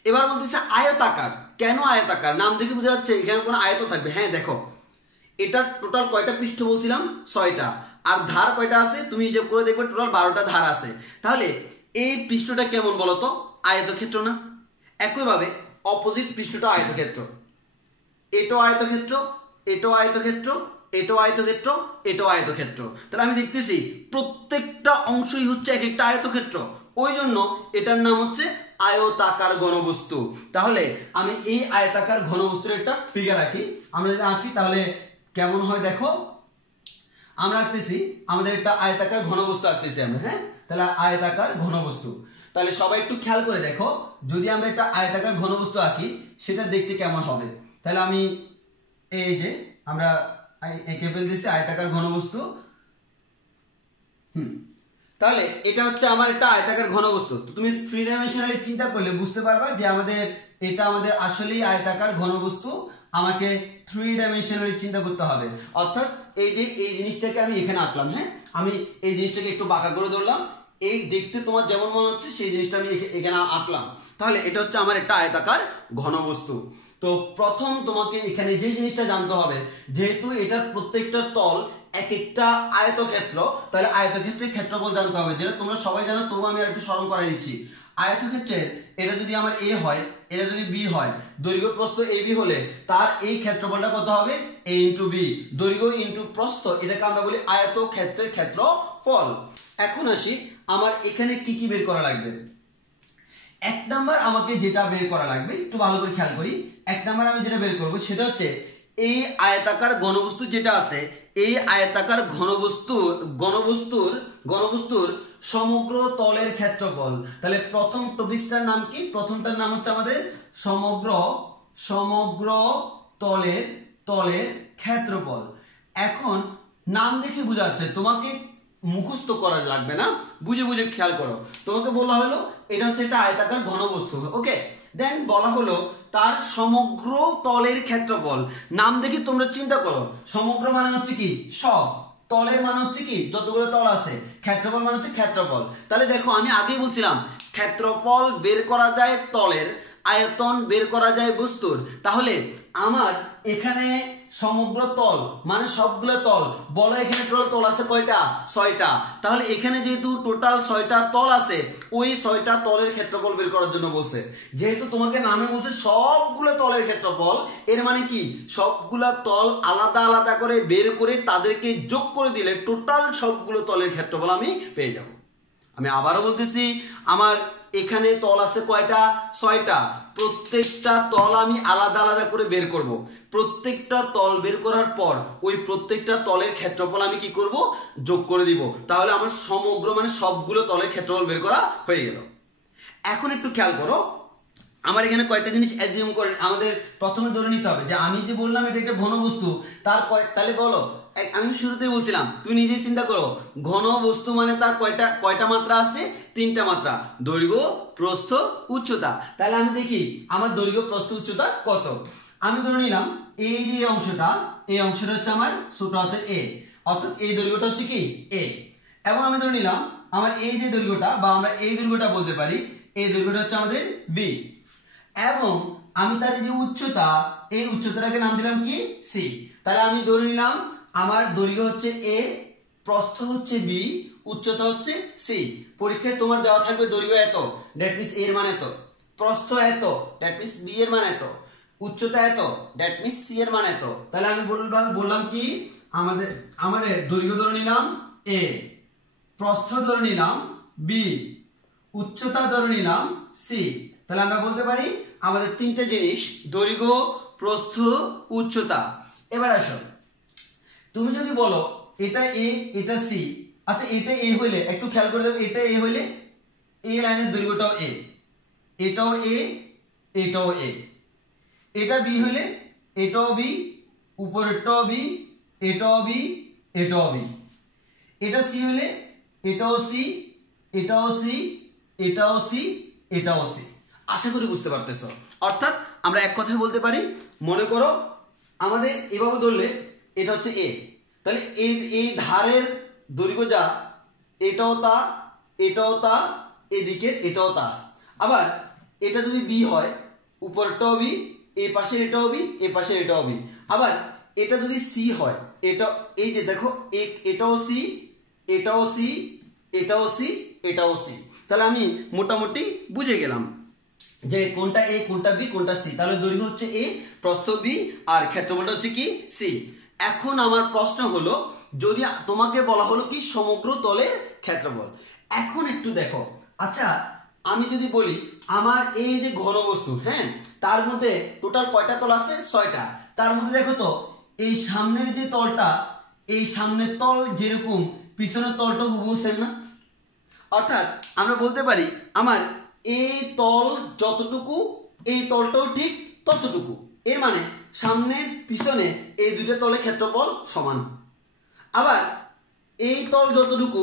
এবার বলতেছে আয়তাকার। কেন আয়তাকার? নাম দেখে বোঝা যাচ্ছে এখানে কোনো আয়ত থাকবে। হ্যাঁ দেখো, এটা টোটাল কয়টা পৃষ্ঠ বলছিলাম, 6টা, আর ধার কয়টা আছে তুমি হিসেব করে দেখবে টোটাল 12টা ধার আছে। তাহলে এই পৃষ্ঠটা কেমন বলতো, আয়তক্ষেত্র না? একইভাবে অপোজিট পৃষ্ঠটা আয়তক্ষেত্র, এটাও আয়তক্ষেত্র, এটাও আয়তক্ষেত্র, এটাও আয়তক্ষেত্র, এটাও আয়তক্ষেত্র। তাহলে আমি দেখতেছি প্রত্যেকটা অংশই হচ্ছে এক একটা আয়তক্ষেত্র, ওই জন্য এটার নাম হচ্ছে আয়তাকার ঘনবস্তু। তাহলে আমি এই আয়তাকার ঘনবস্তুর একটা ফিগার আঁকি। আমরা যদি আঁকি তাহলে কেমন হয় দেখো, আমরা আঁকতেছি আমাদের একটা আয়তাকার ঘনবস্তু আঁকতেছি আমরা, হ্যাঁ, তাহলে আয়তাকার ঘনবস্তু। তাহলে সবাই একটু খেয়াল করে দেখো, যদি আমরা একটা আয়তাকার ঘনবস্তু আঁকি সেটা দেখতে কেমন হবে। তাহলে আমি এই যে আমরা এঁকে ফেলতেছি আয়তাকার ঘনবস্তু। তাহলে এটা হচ্ছে আমার একটা আয়তাকার ঘনবস্তু। তো তুমি থ্রি ডাইমেনশনালি চিন্তা করলে বুঝতে পারবা যে এটা আমাদের আসলেই আয়তাকার ঘনবস্তু। আমাকে থ্রি ডাইমেনশনালি চিন্তা করতে হবে, অর্থাৎ এই যে এই জিনিসটাকে আমি এখানে আঁকলাম, হ্যাঁ, আমি এই জিনিসটাকে একটু বাঁকা করে ধরলাম, এই দেখতে তোমার যেমন মনে হচ্ছে সেই জিনিসটা আমি এখানে আঁকলাম। তাহলে এটা হচ্ছে আমার একটা আয়তাকার ঘনবস্তু। তো প্রথম তোমাকে এখানে যে জিনিসটা জানতে হবে, যেহেতু এটার প্রত্যেকটা তল এক একটা আয়তক্ষেত্র, তাহলে আয়তক্ষেত্রের ক্ষেত্রফল জানতে হবে, যেটা তোমরা সবাই জানো, তবু আমি একটু স্মরণ করাই দিচ্ছি। আয়তক্ষেত্রের এটা যদি আমার এ হয়, এটা যদি বি হয়, দৈর্ঘ্য প্রস্থ এ বি হলে তার এই ক্ষেত্রফলটা কত হবে, এ ইন্টু বি। দৈর্ঘ্য ইন্টু প্রস্থ, এটাকে আমরা বলি আয়তক্ষেত্রের ক্ষেত্রফল। এখন আসি আমার এখানে কি কি বের করা লাগবে। এক নাম্বার আমাকে যেটা বের করা লাগবে, একটু ভালো করে খেয়াল করি, এক নাম্বার আমি যেটা বের করবো সেটা হচ্ছে এই আয়তাকার ঘনবস্তু যেটা আছে, এই আয়তাকার ঘনবস্তুর সমগ্র তলের ক্ষেত্রফল। তাহলে প্রথম টপিকটার নাম কি, প্রথমটার নাম হচ্ছে আমাদের সমগ্র তলের ক্ষেত্রফল। এখন নাম দেখে বোঝা যাচ্ছে, তোমাকে মুখস্থ করা লাগবে না, বুঝে বুঝে খেয়াল করো। তোমাকে বলা হলো এটা হচ্ছে একটা আয়তাকার ঘনবস্তু, ওকে, দেন বলা হলো তার সমগ্র তলের ক্ষেত্রফল। নাম দেখে তোমরা চিন্তা করো, সমগ্র মানে হচ্ছে কি সব, তলের মানে হচ্ছে কি যতগুলো তল আছে, ক্ষেত্রফল মানে হচ্ছে ক্ষেত্রফল। তাহলে দেখো আমি আগেই বলছিলাম ক্ষেত্রফল বের করা যায় তলের, আয়তন বের করা যায় বস্তুর। তাহলে আমার এখানে সমগ্র তল মানে সবগুলো তল, বলো এখানে টোটাল তল আছে কয়টা, 6টা। তাহলে এখানে যেহেতু টোটাল 6টা তল আছে, ওই 6টা তলের ক্ষেত্রফল বের করার জন্য বলছে। যেহেতু তোমাকে নামে বলছে সবগুলো তলের ক্ষেত্রফল, এর মানে কি সবগুলা তল আলাদা আলাদা করে বের করে তাদেরকে যোগ করে দিলে টোটাল সবগুলো তলের ক্ষেত্রফল আমি পেয়ে যাব। আমি আবারও বলতেছি, আমার এখানে তল আছে কয়টা, 6টা। প্রত্যেকটা তল আমি আলাদা আলাদা করে বের করব। প্রত্যেকটা তল বের করার পর ওই প্রত্যেকটা তলের ক্ষেত্রফল আমি কি করব, যোগ করে দিব। তাহলে আমার সমগ্র মানে সবগুলো তলের ক্ষেত্রফল বের করা হয়ে গেল। এখন একটু খেয়াল করো, আমার এখানে কয়েকটা জিনিস অ্যাজিউম করে আমাদের প্রথমে ধরে নিতে হবে যে আমি যে বললাম এটা একটা ঘনবস্তু, তাহলে বলো, আমি শুরুতেই বলছিলাম তুমি নিজেই চিন্তা করো, ঘনবস্তু মানে তার কয়টা মাত্রা আছে, 3টা মাত্রা, দৈর্ঘ্য প্রস্থ উচ্চতা। তাহলে আমি দেখি আমার দৈর্ঘ্য প্রস্থ উচ্চতা কত। আমি ধরে নিলাম এই যে এই অংশটা হচ্ছে আমার ছোট হাতের এ, অর্থাৎ এই দৈর্ঘ্যটা হচ্ছে কি এ। এবং আমি ধরে নিলাম আমার এই যে দৈর্ঘ্যটা, বা আমরা এই দৈর্ঘ্যটা বলতে পারি, এই দৈর্ঘ্যটা হচ্ছে আমাদের বি, এবং আমি তার যে উচ্চতা, এই উচ্চতাটাকে নাম দিলাম কি সি। তাহলে আমি ধরে নিলাম আমার দৈর্ঘ্য হচ্ছে এ, প্রস্থ হচ্ছে বি, উচ্চতা হচ্ছে সি। পরীক্ষায় তোমার দেওয়া থাকবে দৈর্ঘ্য এত, দ্যাট মিন্স এর মান এত, প্রস্থ এত, দ্যাট মিন্স বি এর মান এত, উচ্চতা এত, দ্যাট মিন্স সি এর মান এত। তাহলে আমি বললাম কি আমাদের দৈর্ঘ্য ধরে নিলাম এ, প্রস্থ ধরে নিলাম বি, উচ্চতা ধরে নিলাম সি। তাহলে আমরা বলতে পারি আমাদের তিনটা জিনিস, দৈর্ঘ্য, প্রস্থ, উচ্চতা। এবার আসো, তুমি যদি বলো এটা এ, এটা সি, আচ্ছা এটা এ হইলে একটু খেয়াল করে দেখো, এটা এ হইলে এ লাইনের দৈর্ঘ্যটাও এ, এটাও এ, এটাও এ। এটা বি হইলে এটাও বি, উপরেরটাও বি, এটাও বি, এটাও বি। এটা সি হইলে এটাও সি, এটাও সি, এটাও সি, এটাও সি। আশা করি বুঝতে পারতেছো। অর্থাৎ আমরা এক কথায় বলতে পারি, মনে করো আমাদের এভাবে ধরলে এটা হচ্ছে এ, তাহলে এই ধারের দৈর্ঘ্য যা, এটাও তা, এটাও তা, এদিকে এটাও তা। আবার এটা যদি বি হয়, উপরটাও বি, এ পাশের এটাও বি, এ পাশের এটাও বি। আবার এটা যদি সি হয়, এটা এই যে দেখো এটাও সি, এটাও সি, এটাও সি, এটাও সি। তাহলে আমি মোটামুটি বুঝে গেলাম যে কোনটা এ, কোনটা বি, কোনটা সি। তাহলে দৈর্ঘ্য হচ্ছে এ, প্রস্থ বি, আর ক্ষেত্রফলটা হচ্ছে কি সি। এখন আমার প্রশ্ন হলো, যদি তোমাকে বলা হলো কি সমগ্র তলের ক্ষেত্রফল, এখন একটু দেখো, আচ্ছা আমি যদি বলি আমার এই যে ঘনবস্তু, হ্যাঁ, তার মধ্যে টোটাল কয়টা তল আছে? 6টা। তার মধ্যে দেখো তো, এই সামনের যে তলটা, এই সামনের তল যেরকম, পিছনের তলটা হুবহু সেম না? অর্থাৎ আমরা বলতে পারি আমার এই তল যতটুকু, এই তলটাও ঠিক ততটুকু। এর মানে সামনে পিছনে এই দুইটা তলের ক্ষেত্রফল সমান। আবার এই তল যতটুকু,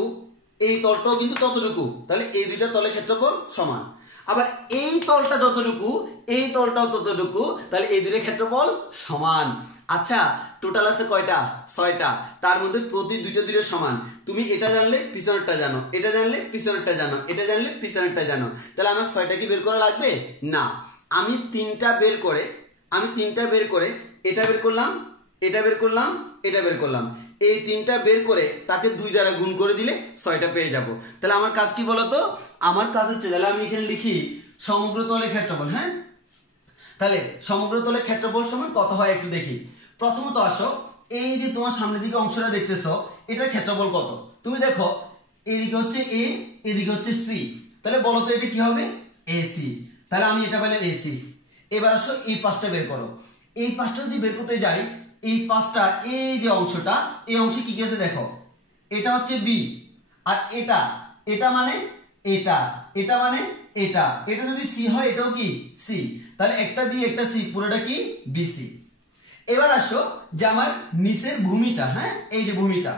এই তলটাও কিন্তু ততটুকু, তাহলে এই দুইটা তলের ক্ষেত্রফল সমান। আবার এই তলটা যতটুকু, এই তলটাও ততটুকু, তাহলে এই দুইটা ক্ষেত্রফল সমান। আচ্ছা টোটাল আছে কয়টা? 6টা। তার মধ্যে প্রতি দুইটা সমান। তুমি এটা জানলে পিছনেরটা জানো, এটা জানলে পিছনেরটা জানো, এটা জানলে পিছনেরটা জানো। তাহলে আমার 6টা কি বের করা লাগবে না? আমি তিনটা বের করে এটা বের করলাম, এটা বের করলাম, এটা বের করলাম। এই তিনটা বের করে তাকে 2 দ্বারা গুণ করে দিলে 6টা পেয়ে যাব। তাহলে আমার কাজ কি বলতো? আমার কাজ হচ্ছে, তাহলে আমি এখানে লিখি সমগ্র তলের ক্ষেত্রফল। হ্যাঁ, তাহলে সমগ্র তলের ক্ষেত্রফল সমান কত হয় একটু দেখি। প্রথমত আসো, এই যে তোমার সামনের দিকে অংশটা দেখতেছো, এটার ক্ষেত্রফল কত? তুমি দেখো এদিকে হচ্ছে এ, এদিকে হচ্ছে সি, তাহলে বলো তো এটা কি হবে? এসি। তাহলে আমি এটা পেলাম এসি। এবার আসো এই পাশটা বের করো। এই পাশটা যদি বের করতে যাই, এই পাশটা, এই যে অংশটা, এই অংশে কি আছে দেখো, এটা হচ্ছে বি, আর এটা মানে এটা মানে এটা যদি সি হয়, এটাও কি সি। তাহলে একটা বি একটা সি, পুরোটা কি বিসি। এবার আসো যে আমার নিচের ভূমিটা, হ্যাঁ, এই যে ভূমিটা,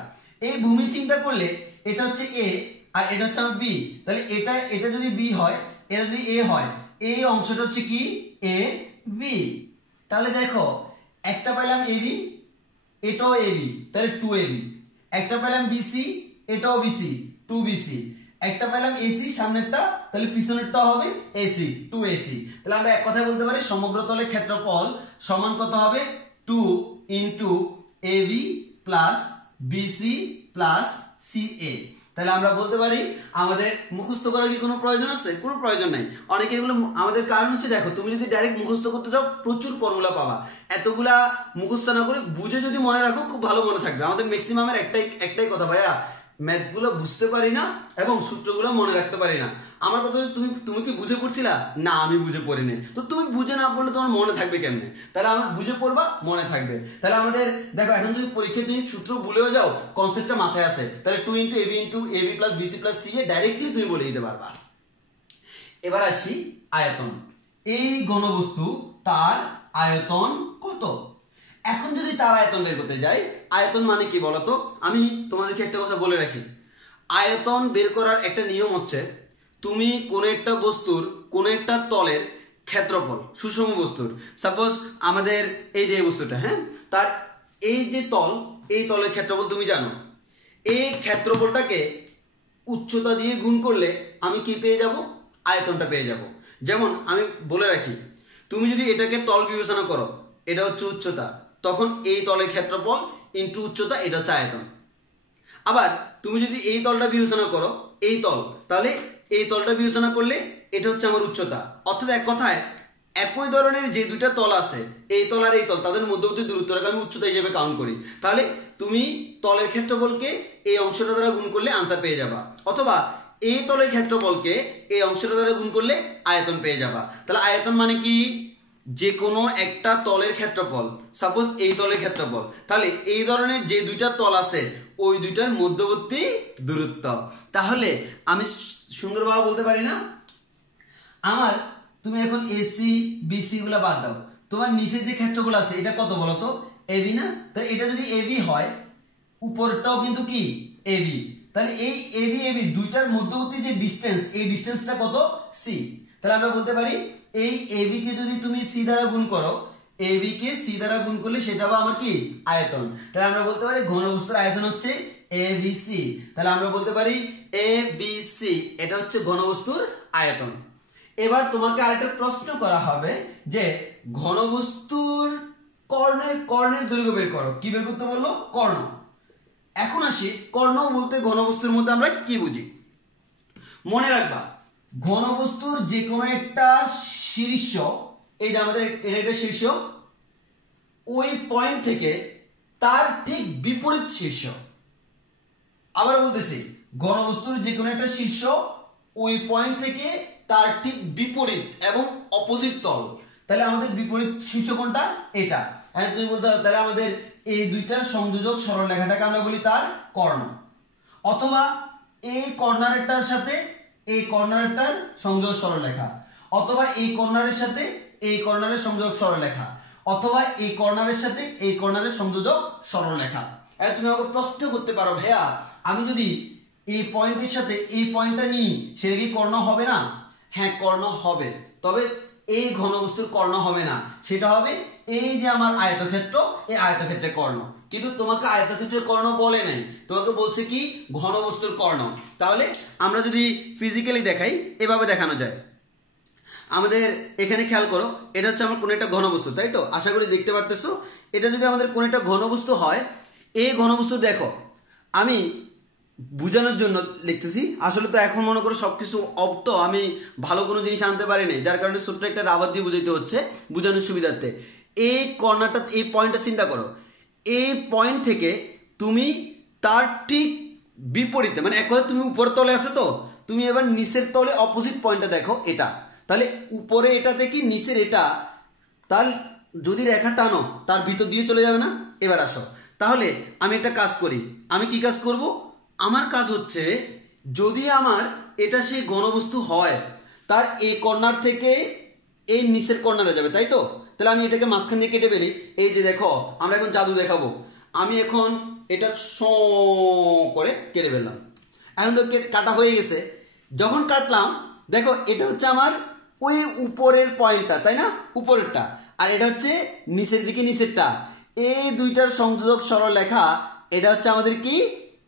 এই ভূমি চিন্তা করলে এটা হচ্ছে এ আর এটা হচ্ছে আমার বি। তাহলে এটা যদি বি হয়, এটা যদি এ হয়, এই অংশটা হচ্ছে কি এ বি। তাহলে দেখো একটা পেলাম এবি, এটাও এবি, তাহলে 2ab। একটা পেলাম বিসি, এটাও বিসি, 2bc। একটা পেলাম এসি সামনেরটা, তাহলে পিছনেরটা হবে এসি, 2ac। তাহলে আমরা এক কথায় বলতে পারি সমগ্র তলের ক্ষেত্রফল সমান কত হবে? 2 × ab plus BC plus CA. তাহলে আমরা বলতে পারি আমাদের মুখস্থ করার কি কোনো প্রয়োজন আছে? কোনো প্রয়োজন নাই। অনেকে এগুলো আমাদের কারণ হচ্ছে, দেখো তুমি যদি ডাইরেক্ট মুখস্থ করতে যাও প্রচুর ফর্মুলা পাবা, এতগুলা মুখস্থ না করে বুঝে যদি মনে রাখো খুব ভালো মনে থাকবে। আমাদের ম্যাক্সিমামের একটাই কথা, ভাইয়া ম্যাথগুলো বুঝতে পারি না এবং সূত্রগুলো মনে রাখতে পারি না। আমার কথা, তুমি কি বুঝে পড়ছিলা? না, আমি বুঝে পড়িনি। তো তুমি বুঝে না পড়লে তোমার মনে থাকবে কেমনে? তাহলে আমার বুঝে পড়বা, মনে থাকবে। তাহলে আমাদের দেখো, এখন যদি পরীক্ষায় তুমি সূত্র ভুলেও যাও, কনসেপ্টটা মাথায় আছে, তাহলে 2 × ab plus BC plus C A directly তুমি বলে দিতে পারবা। এবার আসি আয়তন। এই ঘনবস্তু, তার আয়তন কত? এখন যদি তার আয়তন বের করতে যাই, আয়তন মানে কি বলতো? আমি তোমাদেরকে একটা কথা বলে রাখি, আয়তন বের করার একটা নিয়ম হচ্ছে, তুমি কোন একটা বস্তুর, কোন একটা তলের ক্ষেত্রফল, সুষম বস্তুর, সাপোজ আমাদের এই যে বস্তুটা, হ্যাঁ, তার এই যে তল, এই তলের ক্ষেত্রফল তুমি জানো, এই ক্ষেত্রফলটাকে উচ্চতা দিয়ে গুণ করলে আমি কি পেয়ে যাব? আয়তনটা পেয়ে যাব। যেমন আমি বলে রাখি, তুমি যদি এটাকে তল বিবেচনা করো, এটা হচ্ছে উচ্চতা, তখন এই তলের ক্ষেত্রফল ইন্টু উচ্চতা, এটা হচ্ছে আয়তন। আবার তুমি যদি এই তলটা বিবেচনা করো, এই তল, তাহলে এই তলটা বিবেচনা করলে এটা হচ্ছে আমার উচ্চতা। অর্থাৎ এক কথায় একই ধরনের যে দুইটা তল আছে, এই তল আর এই তল, তাদের মধ্যবর্তী দূরত্বটাকে আমি উচ্চতা হিসেবে কাউন্ট করি। তাহলে তুমি তলের ক্ষেত্রফলকে এই অংশটা দ্বারা গুণ করলে আনসার পেয়ে যাবা, অথবা এই তলের ক্ষেত্রফলকে এই অংশটা দ্বারা গুণ করলে আয়তন পেয়ে যাবা। তাহলে আয়তন মানে কি? যে কোনো একটা তলের ক্ষেত্রফল, সাপোজ এই তলের ক্ষেত্রফল, তাহলে এই ধরনের যে দুইটা তল আছে ওই দুইটার মধ্যবর্তী দূরত্ব। তাহলে আমি সুন্দরভাবে বলতে পারি না, আমার তুমি এখন এসি বিসি গুলা বাদ দাও, তোমার নিচে যে ক্ষেত্রফল আছে এটা কত বলো তো? এবি না? তো এটা যদি এবি হয়, উপরটাও কিন্তু কি এবি, তাহলে এই এবি এবি দুইটার মধ্যবর্তী যে ডিসটেন্স, এই ডিসটেন্সটা কত? সি। তাহলে আমরা বলতে পারি এই এবি কে যদি তুমি সি দ্বারা গুণ করো, এবি কে সি দ্বারা গুণ করলে সেটা হবে আমার কি? আয়তন। তাহলে আমরা বলতে পারি ঘনবস্তুর আয়তন হচ্ছে এবিসি। তাহলে আমরা বলতে পারি এবিসি, এটা হচ্ছে ঘনবস্তুর আয়তন। এবার তোমাকে আরেকটা প্রশ্ন করা হবে যে ঘনবস্তুর কর্ণের দৈর্ঘ্য বের করো। কি বের করতে বললো? কর্ণ। এখন আসি, কর্ণ বলতে ঘনবস্তুর মধ্যে আমরা কি বুঝি? মনে রাখবা, ঘনবস্তুর যে কোনো একটা শীর্ষ, এই যে আমাদের এটা একটা শীর্ষ, ওই পয়েন্ট থেকে তার ঠিক বিপরীত শীর্ষ। আবার বলতেছি, ঘনবস্তুর যে কোনো একটা শীর্ষ, ওই পয়েন্ট থেকে তার ঠিক বিপরীত এবং অপোজিট তল। তাহলে আমাদের বিপরীত শীর্ষ কোনটা? এটা। আর তুমি বলতে হবে তাহলে আমাদের এই দুইটার সংযোজক সরলরেখাটাকে আমরা বলি তার কর্ণ। অথবা এই কর্নারেরটার সাথে এই কর্নারেরটার সংযোগ সরলরেখা, অথবা এই কর্নারের সাথে এই কর্নারের সংযোগ সরলরেখা, অথবা এই কর্নারের সাথে এই কর্নারের সংযোজক সরলরেখা। আর তুমি আমাকে প্রশ্ন করতে পারো, ভাইয়া আমি যদি এই পয়েন্টের সাথে এই পয়েন্টটা নিই, সেটা কি কর্ণ হবে না? হ্যাঁ, কর্ণ হবে, তবে এই ঘনবস্তুর কর্ণ হবে না, সেটা হবে এই যে আমার আয়তক্ষেত্র, এই আয়তক্ষেত্রের কর্ণ। কিন্তু তোমাকে আয়তক্ষেত্রের কর্ণ বলে নাই, তোমাকে বলছে কি? ঘনবস্তুর কর্ণ। তাহলে আমরা যদি ফিজিক্যালি দেখাই, এভাবে দেখানো যায়। আমাদের এখানে খেয়াল করো, এটা হচ্ছে আমার কোন একটা ঘনবস্তু, তাই তো? আশা করি দেখতে পারতেছো। এটা যদি আমাদের কোন একটা ঘনবস্তু হয়, এই ঘনবস্তু দেখো, আমি বুঝানোর জন্য লিখতেছি, আসলে তো এখন মনে করো সবকিছু অপ্ত, আমি ভালো কোনো জিনিস আনতে পারি নাই, যার কারণে ছোট্ট একটা রাবার দিয়ে বুঝাইতে হচ্ছে বুঝানোর সুবিধার্থে। এই কর্নারটা, এই পয়েন্টটা চিন্তা করো, এই পয়েন্ট থেকে তুমি তার ঠিক বিপরীতে, মানে এক কথা তুমি উপর তলে আছো, তো তুমি এবার নিচের তলে অপোজিট পয়েন্টটা দেখো, এটা। তাহলে উপরে এটাতে কি, নিচের এটা, তাহলে যদি রেখা টানো তার ভিতর দিয়ে চলে যাবে না? এবার আসো, তাহলে আমি একটা কাজ করি। আমি কি কাজ করব? আমার কাজ হচ্ছে, যদি আমার এটা সেই ঘনবস্তু হয়, তার এই কর্নার থেকে এই নিচের কর্নারে যাবে, তাই তো? তাহলে আমি এটাকে মাঝখান দিয়ে কেটে ফেলি। এই যে দেখো, আমরা এখন জাদু দেখাবো। আমি এখন এটা করে কেটে ফেললাম। এখন তো কাটা হয়ে গেছে। যখন কাটলাম, দেখো এটা হচ্ছে আমার ওই উপরের পয়েন্টটা, তাই না? উপরেরটা। আর এটা হচ্ছে নিচের দিকে নিচেরটা। এই দুইটার সংযোজক সরলরেখা, এটা হচ্ছে আমাদের কি?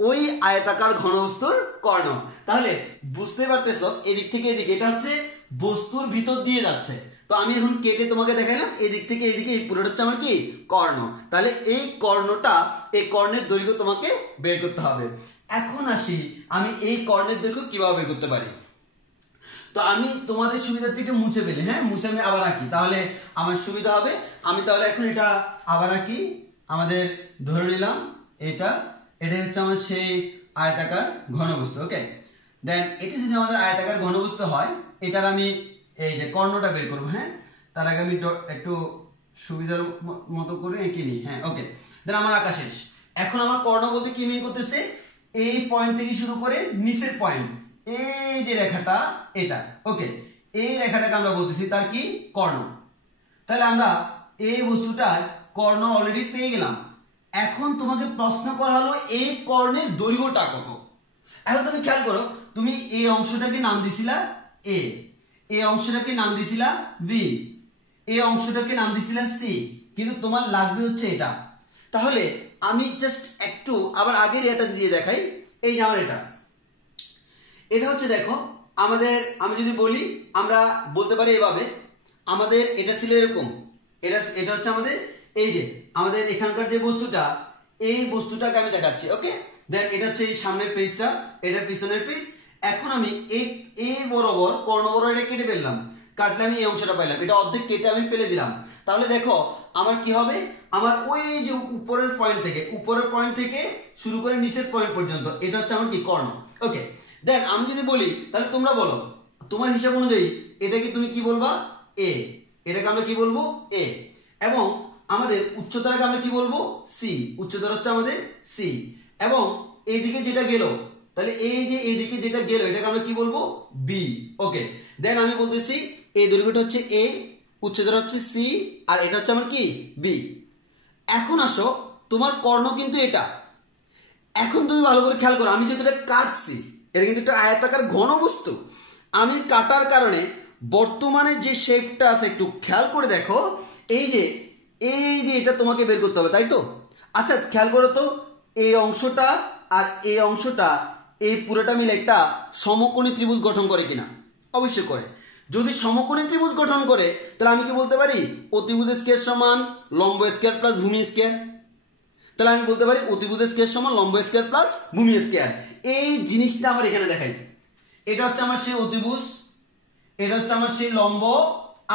ওই আয়তাকার ঘনবস্তুর কর্ণ। তাহলে বুঝতে পারতেছ, এদিক থেকে এদিকে এটা হচ্ছে বস্তুর ভিতর দিয়ে যাচ্ছে। তো আমি এখন কেটে তোমাকে দেখাইলাম, এদিক থেকে এদিকে এই পুরোটা হচ্ছে আমার কি? কর্ণ। তাহলে এই কর্ণটা, এই কর্ণের দৈর্ঘ্য তোমাকে বের করতে হবে। এখন আসি, আমি এই কর্ণের দৈর্ঘ্য কিভাবে বের করতে পারি। তো আমি তোমাদের সুবিধার থেকে মুছে ফেলি, হ্যাঁ, মুছে আমি আবার আঁকি, তাহলে আমার সুবিধা হবে। আমি তাহলে এখন এটা আবার আঁকি। আমাদের ধরে নিলাম এটা হচ্ছে আমার সেই আয়তাকার ঘনবস্তু। ওকে, দেন এটা যদি আমাদের আয়তাকার ঘনবস্তু হয়, এটার আমি এই যে কর্ণটা বের করবো। হ্যাঁ, তার আগে আমি একটু সুবিধার মতো করে এঁকে নিই। হ্যাঁ, ওকে, দেন আমার আঁকা শেষ। এখন আমার কর্ণ বলতে কি মিন করতেছে? এই পয়েন্ট থেকে শুরু করে নিচের পয়েন্ট, এই যে রেখাটা, এটা। ওকে, এই রেখাটাকে আমরা বলতেছি তার কি? কর্ণ। তাহলে আমরা এই বস্তুটার কর্ণ অলরেডি পেয়ে গেলাম। এখন তোমাকে প্রশ্ন করা হলো এই কর্ণের দৈর্ঘ্যটা কত। এখন তুমি খেয়াল করো, তুমি এই অংশটাকে নাম দিছিলা এ, এই অংশটাকে নাম দিছিলা বি, এই অংশটাকে নাম দিছিলা সি, কিন্তু তোমার লাগবে হচ্ছে এটা। তাহলে আমি জাস্ট একটু আবার আগের এটা দিয়ে দেখাই। এই যে আমার এটা হচ্ছে, দেখো আমি যদি বলি আমরা বলতে পারি এভাবে, আমাদের এটা ছিল এরকম, এটা হচ্ছে আমাদের এই যে আমাদের এখানকার যে বস্তুটা, এই বস্তুটাকে আমি দেখাচ্ছি। ওকে, দেখ এটা হচ্ছে এই সামনের পেজটা, এটা পিছনের পেজ। এখন আমি এই বরাবর কর্ণ বরাবর এটা কেটে ফেললাম, কাটলে আমি এই অংশটা পাইলাম, এটা অর্ধেক কেটে আমি ফেলে দিলাম। তাহলে দেখো আমার কি হবে, আমার ওই যে উপরের পয়েন্ট থেকে শুরু করে নিচের পয়েন্ট পর্যন্ত এটা হচ্ছে আমার কি কর্ণ। ওকে, দেন আমি যদি বলি তাহলে তোমরা বলো তোমার হিসাব অনুযায়ী এটাকে তুমি কি বলবা, এ। এটাকে আমরা কি বলবো, এ। এবং আমাদের উচ্চতাটাকে আমরা কি বলবো, সি। উচ্চতা হচ্ছে আমাদের সি। এবং এইদিকে যেটা গেল, তাহলে এই যে এইদিকে যেটা গেল এটাকে আমরা কি বলবো, বি। ওকে, দেন আমি বলতেছি এই দৈর্ঘ্যটা হচ্ছে এ, উচ্চতা হচ্ছে সি, আর এটা হচ্ছে আমার কি, বি। এখন আসো তোমার কর্ণ কিন্তু এটা। এখন তুমি ভালো করে খেয়াল করো, আমি যেহেতু এটা কাটছি, এটা কিন্তু একটা আয়তাকার ঘনবস্তু, আমি কাটার কারণে বর্তমানে যে শেপটা আছে একটু খেয়াল করে দেখো, এই যে এটা তোমাকে বের করতে হবে, তাই তো? আচ্ছা খেয়াল করো তো, এই অংশটা আর এই অংশটা, এই পুরোটা মিলে একটা সমকোণী ত্রিভুজ গঠন করে কিনা? অবশ্যই করে। যদি সমকোণী ত্রিভুজ গঠন করে তাহলে আমি কি বলতে পারি, অতিভুজ স্কয়ার সমান লম্ব স্কয়ার প্লাস ভূমি স্কয়ার। তাহলে আমি বলতে পারি অতিভুজ স্কয়ার সমান লম্ব স্কয়ার প্লাস ভূমি স্কয়ার। এই জিনিসটা আমার এখানে দেখাই, এটা হচ্ছে আমার সেই অতিভুজ, এটা হচ্ছে আমার সেই লম্ব,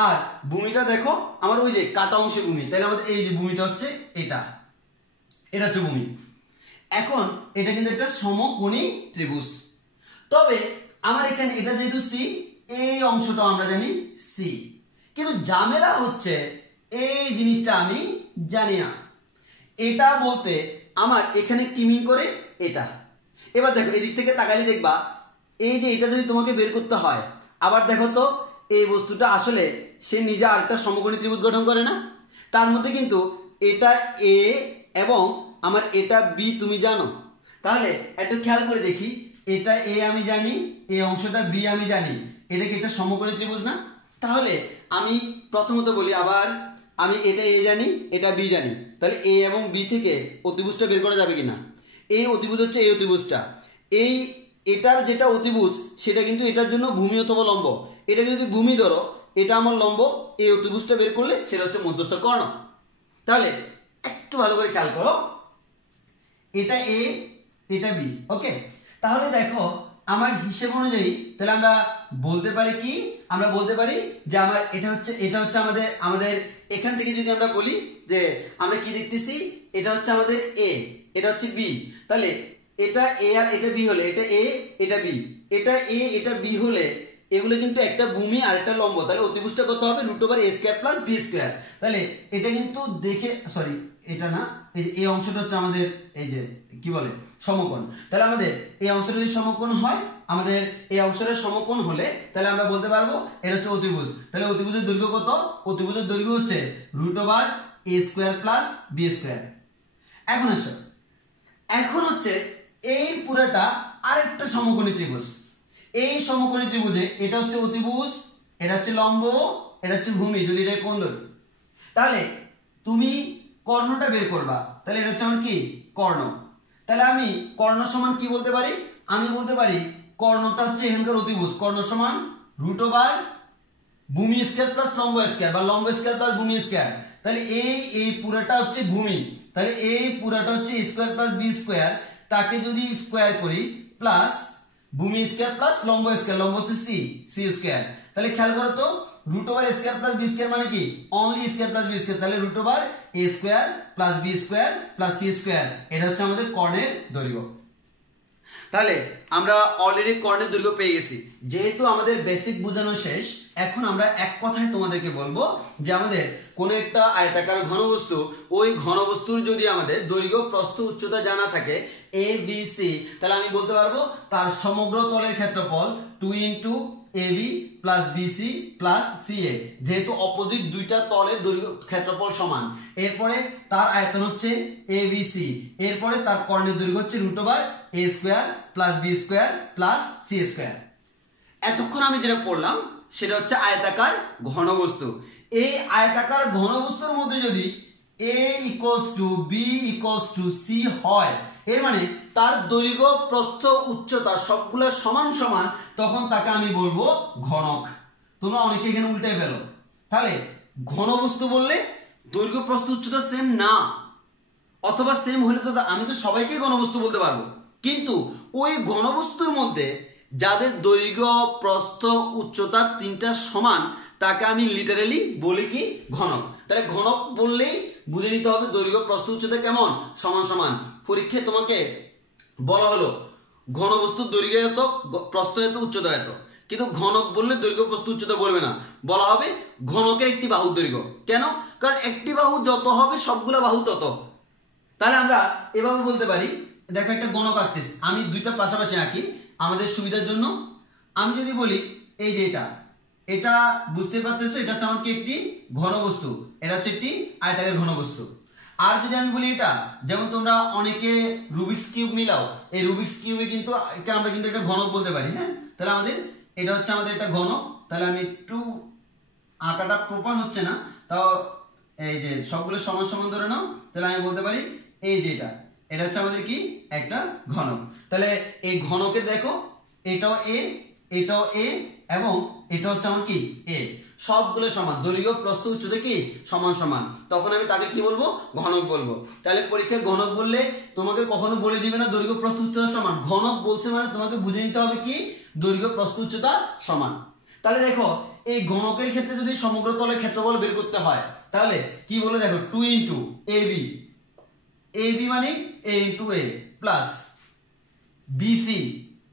আর ভূমিটা দেখো আমার ওই যে কাটা অংশে ভূমি। তাহলে আমাদের এই যে ভূমিটা হচ্ছে এটা হচ্ছে ভূমি। এখন এটা কিন্তু একটা সমকোণী ত্রিভুজ। তবে আমার এখানে এটা যেহেতু সি, এই অংশটা আমরা জানি সি, কিন্তু ঝামেলা হচ্ছে এই জিনিসটা আমি জানি না। এটা বলতে আমার এখানে কি মিন করে, এটা। এবার দেখো এদিক থেকে তাকালে দেখবা এই যে এটা যদি তোমাকে বের করতে হয়, আবার দেখো তো এই বস্তুটা আসলে সে নিজে আরেকটা সমকোণী ত্রিভুজ গঠন করে না? তার মধ্যে কিন্তু এটা এ এবং আমার এটা বি তুমি জানো। তাহলে একটু খেয়াল করে দেখি, এটা এ আমি জানি, এই অংশটা বি আমি জানি, এটা কি একটা সমকোণী ত্রিভুজ না? তাহলে আমি প্রথমত বলি, আবার আমি এটা এ জানি, এটা বি জানি, তাহলে এ এবং বি থেকে অতিভুজটা বের করা যাবে কিনা? এই অতিভুজ হচ্ছে এই অতিভুজটা, এটার যেটা অতিভুজ সেটা কিন্তু এটার জন্য ভূমি অথবা লম্ব। এটা যদি ভূমি ধরো, এটা আমার লম্ব, এই অতিভুজটা বের করলে সেটা হচ্ছে মধ্যস্থ কর্ণ। তাহলে একটু ভালো করে খেয়াল করো, এটা এ, এটা বি। ওকে, তাহলে দেখো আমার হিসেব অনুযায়ী তাহলে আমরা বলতে পারি কি, আমরা বলতে পারি যে আমার এটা হচ্ছে আমাদের এখান থেকে যদি আমরা বলি যে আমরা কি দেখতেছি, এটা হচ্ছে আমাদের এ, এটা হচ্ছে বি। তাহলে এটা এ আর এটা বি হলে, এটা এ এটা বি, এটা এ এটা বি হলে এগুলো কিন্তু একটা ভূমি আর একটা লম্ব। তাহলে অতিভুজটা কত হবে, √a² প্লাস b²। তাহলে এটা কিন্তু দেখে, সরি এটা না, এই অংশটা হচ্ছে আমাদের এই যে কি বলে সমকোণ। তাহলে আমাদের এই অংশটা যদি সমকোণ হয়, আমাদের এই অংশটা সমকোণ হলে তাহলে আমরা বলতে পারবো এটা হচ্ছে অতিভুজ। তাহলে অতিভুজের দৈর্ঘ্য কত, অতিভুজের দৈর্ঘ্য হচ্ছে √a² প্লাস b²। এখন আসো, এখন হচ্ছে এই পুরোটা আরেকটা সমকোণী ত্রিভুজ। এই সমকোণী ত্রিভুজে এটা হচ্ছে অতিভুজ, এটা হচ্ছে লম্ব, এটা হচ্ছে ভূমি, যদি এটা কোণ ধরি। তাহলে তুমি কর্ণটা বের করবা, তাহলে এটা হচ্ছে আমার কি কর্ণ। তাহলে আমি কর্ণ সমান কি বলতে পারি, আমি বলতে পারি কর্ণটা হচ্ছে এখানকার অতিভুজ, কর্ণ সমান √ভূমি স্কয়ার প্লাস লম্ব স্কয়ার, বা লম্ব স্কয়ার প্লাস ভূমি স্কয়ার। তাহলে এই পুরোটা হচ্ছে ভূমি, তাহলে এই পুরোটা হচ্ছে স্কয়ার প্লাস b², তাকে যদি স্কয়ার করি প্লাস ভূমি স্কয়ার প্লাস লম্ব স্কয়ার, লম্ব হচ্ছে c²। তাহলে খেয়াল করো তো, √a² প্লাস b² মানে কি, অনলি স্কয়ার প্লাস b²। তাহলে √a² plus b² plus c², এটা হচ্ছে আমাদের কর্ণের দৈর্ঘ্য। তাহলে আমরা অলরেডি কর্ণের দৈর্ঘ্য পেয়ে গেছি। যেহেতু আমাদের বেসিক বোঝানো শেষ, এখন আমরা এক কথায় তোমাদেরকে বলবো যে আমাদের কোন একটা আয়তাকার ঘনবস্তু, ওই ঘনবস্তুর যদি আমাদের দৈর্ঘ্য প্রস্থ উচ্চতা জানা থাকে a b c, তাহলে আমি বলতে পারবো তার সমগ্র তলের ক্ষেত্রফল 2 × ab plus bc plus ca, যেহেতু অপোজিট দুইটা তলের দৈর্ঘ্য ক্ষেত্রফল সমান। এরপরে তার আয়তন হচ্ছে abc, এরপরে তার কর্ণের দৈর্ঘ্য হচ্ছে √a² plus b² plus c²। এতক্ষণ আমি যেটা পড়লাম সেটা হচ্ছে আয়তাকার ঘনবস্তু। এই আয়তাকার ঘনবস্তুর মধ্যে যদি a = b = c হয়, এর মানে তার দৈর্ঘ্য প্রস্থ উচ্চতা সবগুলো সমান সমান, তখন তাকে আমি বলবো ঘনক। তোমরা অনেকে এখানে উল্টে ফেলো, তাহলে ঘনবস্তু বললে দৈর্ঘ্য প্রস্থ উচ্চতা সেম না, অথবা সেম হলে তো আমি তো সবাইকে ঘনবস্তু বলতে পারবো, কিন্তু ওই ঘনবস্তুর মধ্যে যাদের দৈর্ঘ্য প্রস্থ উচ্চতা তিনটা সমান তাকে আমি লিটারালি বলি কি ঘনক। তাহলে ঘনক বললেই বুঝে নিতে হবে দৈর্ঘ্য প্রস্থ উচ্চতা কেমন সমান সমান। পরীক্ষায় তোমাকে বলা হলো ঘনবস্তুর দৈর্ঘ্য এত, প্রস্থ এত, উচ্চতা এত, কিন্তু ঘনক বললে দৈর্ঘ্য প্রস্থ উচ্চতা বলবে না, বলা হবে ঘনকের একটি বাহুর দৈর্ঘ্য। কেন? কারণ একটি বাহু যত হবে সবগুলো বাহু তত। তাহলে আমরা এভাবে বলতে পারি, দেখো একটা ঘনক আঁকতেছি, আমি দুইটা পাশাপাশি আঁকি আমাদের সুবিধার জন্য। আমি যদি বলি এই যে এটা বুঝতে পারতেছো, এটা হচ্ছে আমার কি একটি ঘনবস্তু, এটা হচ্ছে একটি আয়তাকার ঘনবস্তু। আর যদি আমি বলি এটা, যেমন তোমরা অনেকে রুবিক্স কিউব মিলাও, এই রুবিক্স কিউবে কিন্তু এটা আমরা কিন্তু একটা ঘনক বলতে পারি। হ্যাঁ, তাহলে আমাদের এটা হচ্ছে আমাদের একটা ঘনক। তাহলে আমি একটু আঁকাটা প্রপার হচ্ছে না, তাও এই যে সবগুলো সমান সমান ধরে নাও, তাহলে আমি বলতে পারি এই যে এটা হচ্ছে আমাদের কি একটা ঘনক। তাহলে এই ঘনকে দেখো এটাও এ, এটাও এ, এবং এটা হচ্ছে আমার কি এ, সবগুলো সমান, দৈর্ঘ্য প্রস্থ উচ্চতা কি সমান সমান, তখন আমি তাকে কি বলবো ঘনক বলবো। তাহলে পরীক্ষায় ঘনক বললে তোমাকে কখনো বলে দিবে না দৈর্ঘ্য প্রস্থ উচ্চতা সমান, ঘনক বলছে মানে তোমাকে বুঝে নিতে হবে কি দৈর্ঘ্য প্রস্থ উচ্চতা সমান। তাহলে দেখো এই ঘনকের ক্ষেত্রে যদি সমগ্র তলের ক্ষেত্রফল বের করতে হয় তাহলে কি বলে দেখো 2 ইন্টু এবি, এবি মানে a into A plus BC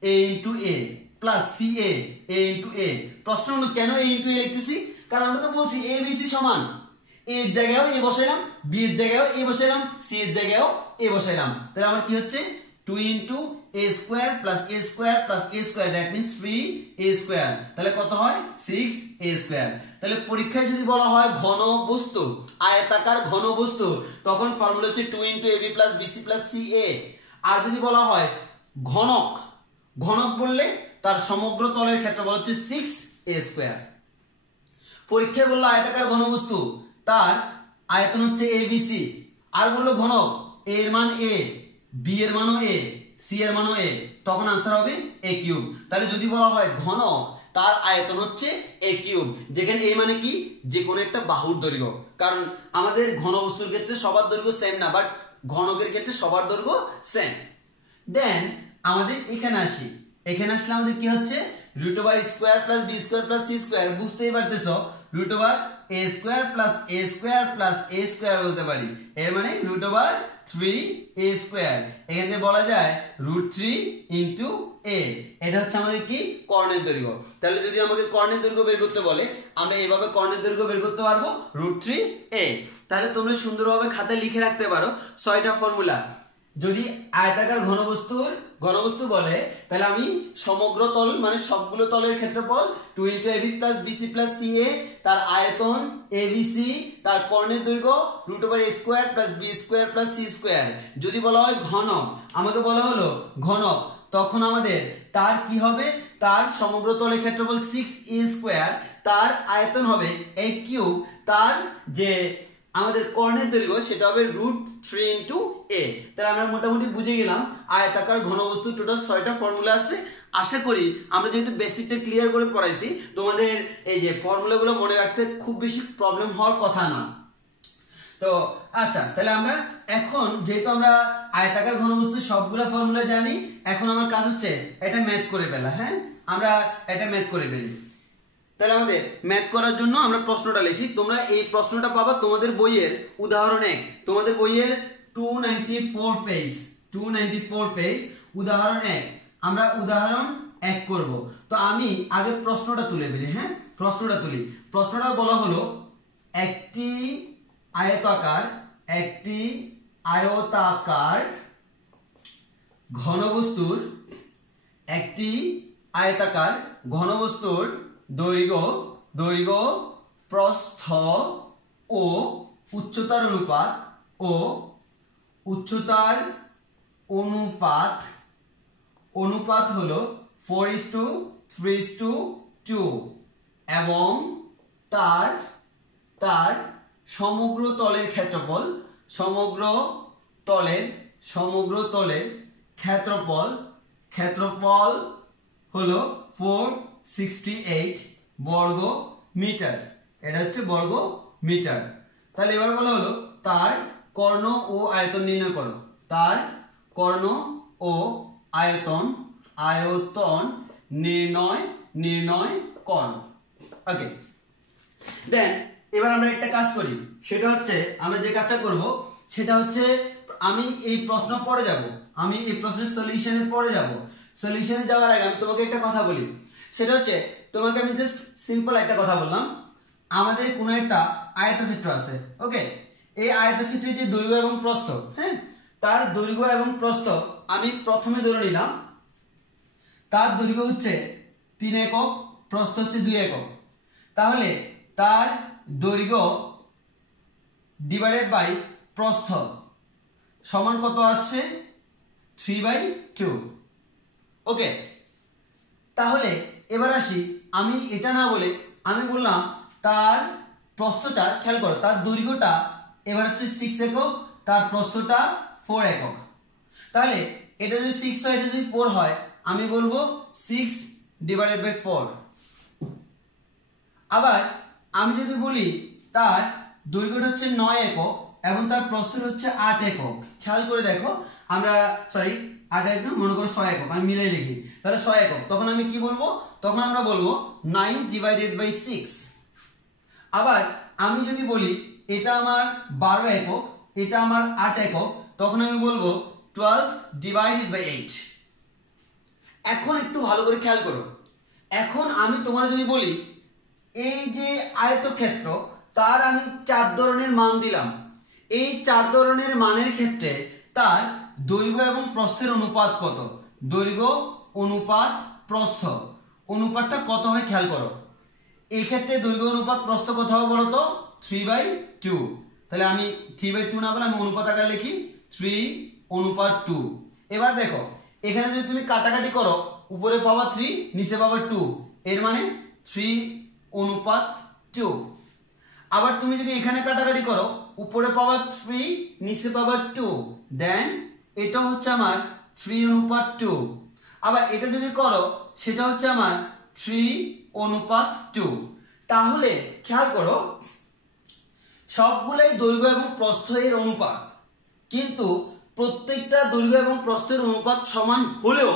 a into A plus CA a into A. প্রশ্ন হলো কেন a ইন্টু এ লিখতেছি, কারণ আমরা তো বলছি এ বিসি সমান, এ এর জায়গায়ও এ বসাইলাম, বি এর জায়গায়ও এ বসাইলাম, সি এর জায়গায়ও এ বসাইলাম। তাহলে আমার কি হচ্ছে 2 into A square plus A square plus A square, that means 3a square. তাহলে কত হয় 6a স্কোয়ার। তাহলে পরীক্ষায় যদি বলা হয় ঘন বস্তু, আয়তাকার ঘন বস্তু, তখন ফর্মুলা হচ্ছে 2 into AB plus BC plus CA. আর যদি বলা হয় ঘনক, ঘনক বললে তার সমগ্র তলের ক্ষেত্রফল হচ্ছে 6a স্কোয়ার। পরীক্ষায় বললো আয়তাকার ঘনবস্তু, তার আয়তন হচ্ছে এবিসি, আর বললো ঘনক এ এর মান এ, বি এর মানও এ, সি এর মানও এ, তখন আনসার হবে এ কিউব। তাহলে যদি বলা হয় ঘনক তার আয়তন হচ্ছে এ কিউব, যেখানে এ মানে কি যে কোনো একটা বাহুর দৈর্ঘ্য, কারণ আমাদের ঘনবস্তুর ক্ষেত্রে সবার দৈর্ঘ্য সেম না, বাট ঘনকের ক্ষেত্রে সবার দৈর্ঘ্য সেম। দেন আমাদের এখানে আসি, এখানে আসলে আমাদের কি হচ্ছে root over square plus B square plus C square, বুঝতেই পারতেছো root over A square plus A square plus A square বলতে পারি, এর মানে রুট ওভার 3a স্কোয়ার। এখানে বলা যায় রুট 3 ইন্টু এ, এটা হচ্ছে আমাদের কি কর্ণের দৈর্ঘ্য। তাহলে যদি আমাকে কর্ণের দৈর্ঘ্য বের করতে বলে আমরা এইভাবে কর্ণের দৈর্ঘ্য বের করতে পারবো রুট 3a। তাহলে তোমরা সুন্দরভাবে খাতায় লিখে রাখতে পারো 6টা ফর্মুলা। যদি আয়তাকার ঘনবস্তু বলে তাহলে আমি সমগ্র তল মানে সবগুলো তলের ক্ষেত্রফল 2 into AB plus BC plus CA, তার আয়তন এবিসি, তার কর্ণের দৈর্ঘ্য root over A square plus B square plus C square. যদি বলা হয় ঘনক, আমাকে বলা হলো ঘনক, তখন আমাদের তার কি হবে, তার সমগ্র তলের ক্ষেত্রফল 6a স্কোয়ার, তার আয়তন হবে a কিউব, তার যে আমাদের কর্ণের দৈর্ঘ্য সেটা হবে রুট 3 ইন্টু এ। তাহলে আমরা মোটামুটি বুঝে গেলাম আয়তাকার ঘনবস্তু টোটাল 6টা ফর্মুলা আছে। আশা করি আমরা যেহেতু বেসিকটা ক্লিয়ার করে পড়াইছি তোমাদের এই যে ফর্মুলাগুলো মনে রাখতে খুব বেশি প্রবলেম হওয়ার কথা না। তো আচ্ছা, তাহলে আমরা এখন যেহেতু আমরা আয়তাকার ঘনবস্তু সবগুলা ফর্মুলা জানি, এখন আমার কাজ হচ্ছে এটা ম্যাথ করে ফেলা। হ্যাঁ, আমরা এটা ম্যাথ করে ফেলি। তাহলে আমাদের ম্যাথ করার জন্য আমরা প্রশ্নটা লিখি, তোমরা এই প্রশ্নটা পাবা তোমাদের বইয়ের উদাহরণ 1, তোমাদের বইয়ের 294 পেজ উদাহরণ 1। আমরা উদাহরণ 1 করব। তো আমি আগে প্রশ্নটা তুলে ফেলি। হ্যাঁ, প্রশ্নটা তুলি। প্রশ্নটা বলা হলো একটি আয়তাকার ঘনবস্তুর দৈর্ঘ্য প্রস্থ ও উচ্চতার অনুপাত হলো 4:3:2 এবং তার সমগ্র তলের সমগ্র তলের ক্ষেত্রফল ক্ষেত্রফল হলো 468 বর্গ মিটার। এটা হচ্ছে বর্গ মিটার। তাহলে এবার বলা হলো তার কর্ণ ও আয়তন নির্ণয় করো। তার কর্ণ ও আয়তন নির্ণয় করো। ওকে, দেন এবার আমরা একটা কাজ করি, সেটা হচ্ছে আমরা যে কাজটা করব সেটা হচ্ছে আমি এই প্রশ্ন পড়ে যাব, আমি এই প্রশ্নের সলিউশনে পড়ে যাব। সলিউশনে যাওয়ার আগে আমি তোমাকে একটা কথা বলি, সেটা হচ্ছে তোমাকে আমি জাস্ট সিম্পল একটা কথা বললাম। আমাদের কোনো একটা আয়তক্ষেত্র আছে, ওকে, এই আয়তক্ষেত্রের যে দৈর্ঘ্য এবং প্রস্থ, হ্যাঁ, তার দৈর্ঘ্য এবং প্রস্থ আমি প্রথমে ধরে নিলাম তার দৈর্ঘ্য হচ্ছে 3 একক, প্রস্থ হচ্ছে 2 একক। তাহলে তার দৈর্ঘ্য ডিভাইডেড বাই প্রস্থ সমান কত আসছে? 3/2। ওকে, তাহলে এবার আসি, আমি এটা না বলে আমি বললাম তার প্রস্থটা, খেয়াল করো, তার দৈর্ঘ্যটা এবার হচ্ছে 6 একক, তার প্রস্থটা 4 একক। তাহলে এটা যদি 6 হয়, এটা যদি 4 হয়, আমি বলবো 6/4। আবার আমি যদি বলি তার দৈর্ঘ্যটা হচ্ছে 9 একক এবং তার প্রস্থটা হচ্ছে 8 একক, খেয়াল করে দেখো, আমরা 8 একক না, মনে করো 6 একক, আমি মিলাই লিখি, তাহলে 6 একক, তখন আমি কি বলবো? তখন আমরা বলবো 9/6। আবার আমি যদি বলি এটা আমার 12 একক, এটা আমার 8 একক, তখন আমি বলবো 12/8। এখন একটু ভালো করে খেয়াল করো, এখন আমি তোমার যদি বলি এই যে আয়তক্ষেত্র, তার আমি 4 ধরনের মান দিলাম, এই 4 ধরনের মানের ক্ষেত্রে তার দৈর্ঘ্য এবং প্রস্থের অনুপাত কত? দৈর্ঘ্য অনুপাত প্রস্থ অনুপাতটা কত হয় খেয়াল করো। এই ক্ষেত্রে দৈর্ঘ্য অনুপাত প্রস্থ কত হবে বলো তো? 3/2। তাহলে আমি 3/2 না বলে আমি অনুপাত আকারে লিখি 3/2। এবার দেখো, এখানে যদি তুমি কাটাকাটি করো, উপরে পাবা 3, নিচে পাবা 2, এর মানে 3/2। আবার তুমি যদি এখানে কাটাকাটি করো, উপরে পাবা 3, নিচে পাবা 2, দেন এটা হচ্ছে আমার 3/2। আবার এটা যদি করো, সেটা হচ্ছে আমার 3/2। তাহলে খেয়াল করো, সবগুলাই দৈর্ঘ্য এবং প্রস্থ এর অনুপাত, কিন্তু প্রত্যেকটা দৈর্ঘ্য এবং প্রস্থের অনুপাত সমান হলেও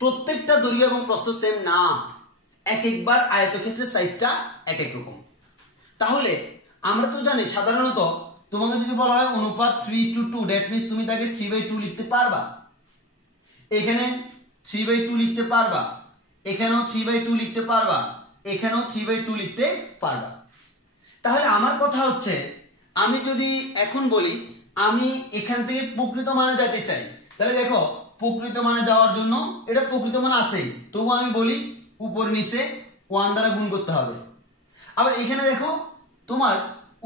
প্রত্যেকটা দৈর্ঘ্য এবং প্রস্থ সেম না, এক একবার আয়তক্ষেত্রের সাইজটা এক এক রকম। তাহলে আমরা তো জানি সাধারণত তোমাকে যদি বলা হয় অনুপাত 3:2, দ্যাট মিন্স তুমি তাকে 3/2 লিখতে পারবা, এখানে 3/2 লিখতে পারবা, এখানেও 3/2 লিখতে পারবা, এখানেও 3/2 লিখতে পারবা। তাহলে আমার কথা হচ্ছে, আমি যদি এখন বলি আমি এখান থেকে প্রকৃত মানে যেতে চাই, তাহলে দেখো প্রকৃত মানে যাওয়ার জন্য এটা প্রকৃত মান আছেই, তবু আমি বলি উপর নিচে 1 দ্বারা গুণ করতে হবে। আবার এখানে দেখো তোমার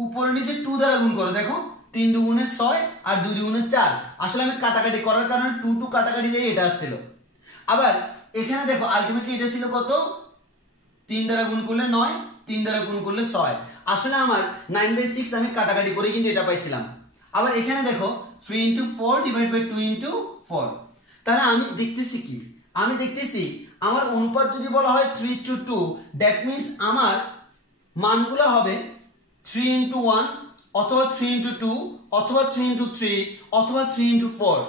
উপর নিচে 2 দ্বারা গুণ করো, দেখো 3 দুগুণে 6 আর 2 দুগুণে 4, আসলে আমি কাটাকাটি করার কারণে 2 কাটাকাটি যাই এটা আসছিল। আবার এখানে দেখো আলটিমেটলি এটা ছিল কত? 3 দ্বারা গুণ করলে 9, 3 দ্বারা গুণ করলে 6, আসলে আমার 9/6 আমি কাটাকাটি করে কিন্তু এটা পাইছিলাম। আবার এখানে দেখো 3/4/2/4। তাহলে আমি দেখতেছি কি? আমি দেখতেছি আমার অনুপাত যদি বলা হয় 3:2, দ্যাট মিন্স আমার মানগুলো হবে 3:1 অথবা 3:2 অথবা 3:3 অথবা 3:4,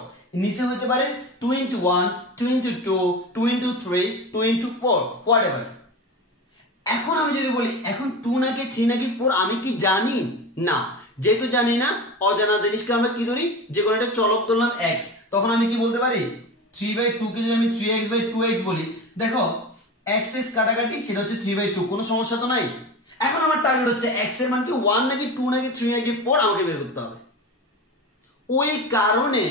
নিচে হতে পারে 2:1, 2:2, 2:3, 2:4, হোয়াটএভার। এখন আমি যদি বলি এখন 2 নাকি 3 নাকি 4 আমি কি জানি না, যেহেতু জানি না, অজানা জিনিসকে আমরা কি ধরি, যে কোনো একটা চলক ধরলাম x, তখন আমি কি বলতে পারি 3/2 কে যদি আমি 3x/2x বলি, দেখো x কাটাকাটি সেটা হচ্ছে 3/2, কোনো সমস্যা তো নাই। এখন আমার টার্গেট হচ্ছে x এর মান কি 1 নাকি 2 নাকি 3 নাকি 4 আমাকে বের করতে হবে। ওই কারণে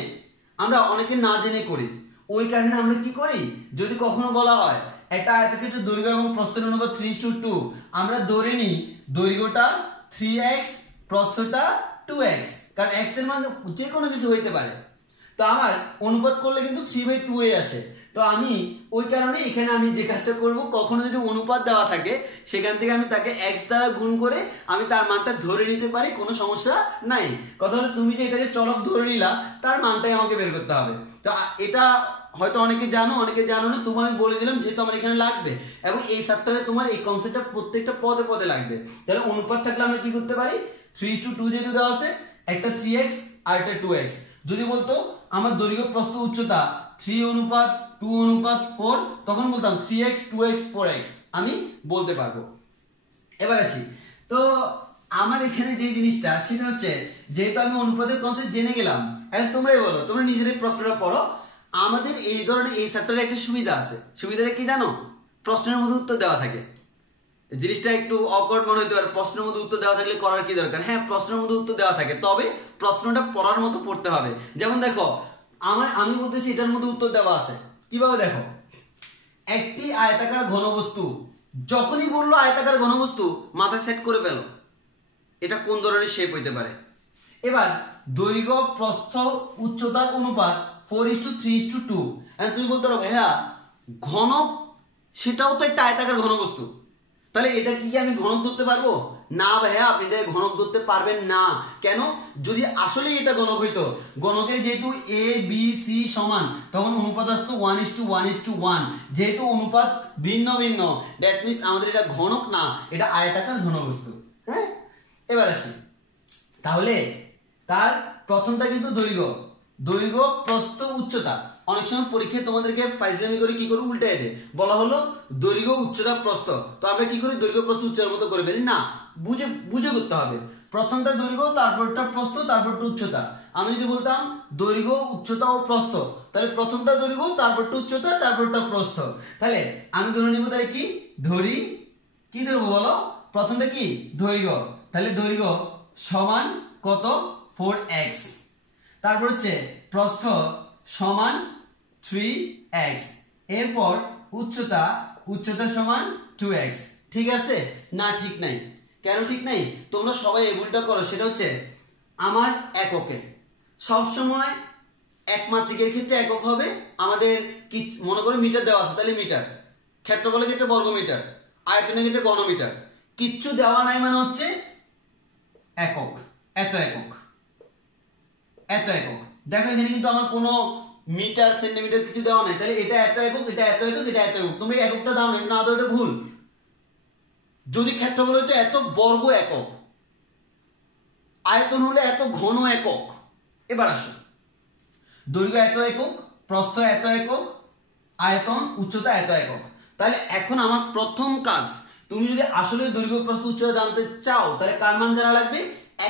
আমরা অনেকে না জেনে করি, ওই কারণে আমরা কি করি, যদি কখনো বলা হয় একটা আয়তক্ষেত্রের দৈর্ঘ্য এবং প্রস্থের অনুপাত 3:2, আমরা ধরে নিই দৈর্ঘ্যটা 3x, প্রস্থটা 2x, কারণ x এর মান যে কোনো কিছু হইতে পারে। তো আমার অনুপাত করলে কিন্তু 3/2 আসে, তো আমি ওই কারণে এখানে আমি যে কাজটা করব, কখনো যদি অনুপাত দেওয়া থাকে সেখান থেকে আমি তাকে x দ্বারা গুণ করে আমি তার মানটা ধরে নিতে পারি, কোনো সমস্যা নাই। কথা হলো তুমি যে এটাকে চলক ধরে নিলা তার মানটাই আমাকে বের করতে হবে। তো এটা হয়তো অনেকে জানো অনেকে জানো না, তবু আমি বলে দিলাম যেহেতু আমার এখানে লাগবে, এবং এই চ্যাপ্টারে তোমার এই কনসেপ্টটা প্রত্যেকটা পদে পদে লাগবে। তাহলে অনুপাত থাকলে আমরা কি করতে পারি, 3:2 যেহেতু দেওয়া আছে, একটা 3x আর একটা 2x। যদি বলতো আমার দৈর্ঘ্য প্রস্থ উচ্চতা 3:2:4, তখন বলতাম 3x 2x 4x, আমি বলতে পারবো। এবার আসি, তো আমার এখানে যে জিনিসটা সেটা হচ্ছে, যেহেতু আমি অনুপাতের কনসেপ্ট জেনে গেলাম, এখন তোমরাই বলো, তোমরা নিজেরাই প্রশ্নটা পড়ো। আমাদের এই ধরনের এই চ্যাপ্টারে একটা সুবিধা আছে, সুবিধাটা কি জানো, প্রশ্নের মধ্যে উত্তর দেওয়া থাকে। জিনিসটা একটু অকওয়ার্ড মনে হতে পারে, প্রশ্নের মধ্যে উত্তর দেওয়া থাকলে করার কি দরকার। হ্যাঁ, প্রশ্নের মধ্যে উত্তর দেওয়া থাকে, তবে প্রশ্নটা পড়ার মতো পড়তে হবে। যেমন দেখো, আমি বলতেছি এটার মধ্যে উত্তর দেওয়া আছে, কিভাবে দেখো, একটি আয়তাকার ঘনবস্তু, যখনই বললো আয়তাকার ঘনবস্তু মাথা সেট করে পেল এটা কোন ধরনের শেপ হইতে পারে। এবার দৈর্ঘ্য প্রস্থ উচ্চতার অনুপাত 4:3:2। তুমি বলতে পারো ভাইয়া ঘনক সেটাও তো একটা আয়তাকার ঘনবস্তু, তাহলে এটা কি আমি ঘনক ধরতে পারবো? না ভাইয়া, আপনি এটা ঘনক ধরতে পারবেন না। কেন? যদি আসলে এটা ঘনক হইতো, ঘনকের যেহেতু এ বি সি সমান, তখন অনুপাত আসতো 1:1:1। যেহেতু অনুপাত ভিন্ন ভিন্ন, দ্যাট মিনস আমাদের এটা ঘনক না, এটা আয়তাকার ঘনবস্তু। হ্যাঁ, এবার আসি, তাহলে তার প্রথমটা কিন্তু দৈর্ঘ্য প্রস্থ উচ্চতা। অনেক সময় পরীক্ষায় তোমাদেরকে ফাইজলামি করে কি করে উল্টায় দেয়, বলা হলো দৈর্ঘ্য উচ্চতা প্রস্থ, তো আমরা কি করি দৈর্ঘ্য প্রস্থ উচ্চতার মতো করে ফেলি না, বুঝে করতে হবে। প্রথমটা দৈর্ঘ্য, তারপরটা প্রস্থ, তারপরটা উচ্চতা। আমি যদি বলতাম দৈর্ঘ্য উচ্চতা ও প্রস্থ, তাহলে প্রথমটা দৈর্ঘ্য, তারপরটা উচ্চতা, তারপরটা প্রস্থ। তাহলে আমি ধরে নিব, তাহলে কি ধরবো বলো, প্রথমটা কি দৈর্ঘ্য, তাহলে দৈর্ঘ্য সমান কত 4x, তারপর হচ্ছে প্রস্থ সমান 3x, এরপর উচ্চতা সমান 2x। ঠিক আছে না? ঠিক নাই। কেন ঠিক নাই? তোমরা সবাই এই ভুলটা করো, সেটা হচ্ছে আমার এককে সবসময় একমাত্রিকের ক্ষেত্রে একক হবে আমাদের কি, মনে করে মিটার দেওয়া আছে, তাহলে মিটার, ক্ষেত্রফলের ক্ষেত্রে বর্গমিটার, আয়তনের ক্ষেত্রে ঘনমিটার, কিচ্ছু দেওয়া নাই মানে হচ্ছে একক, এত একক। দেখো এখানে কিন্তু আমার কোনো মিটার সেন্টিমিটার কিছু দেওয়া নাই, তাহলে এটা এত একক, এটা এত একক, এটা এত একক। তোমরা এককটা দাও না, না দাও, এটা ভুল। যদি ক্ষেত্রফল হতো এত বর্গ একক, আয়তন হলে এত ঘন একক। এবার আসো, দৈর্ঘ্য এত একক, প্রস্থ এত একক, আয়তন উচ্চতা এত একক। তাহলে এখন আমার প্রথম কাজ, তুমি যদি আসলে দৈর্ঘ্য প্রস্থ উচ্চতা জানতে চাও, তাহলে কার মান জানা লাগবে?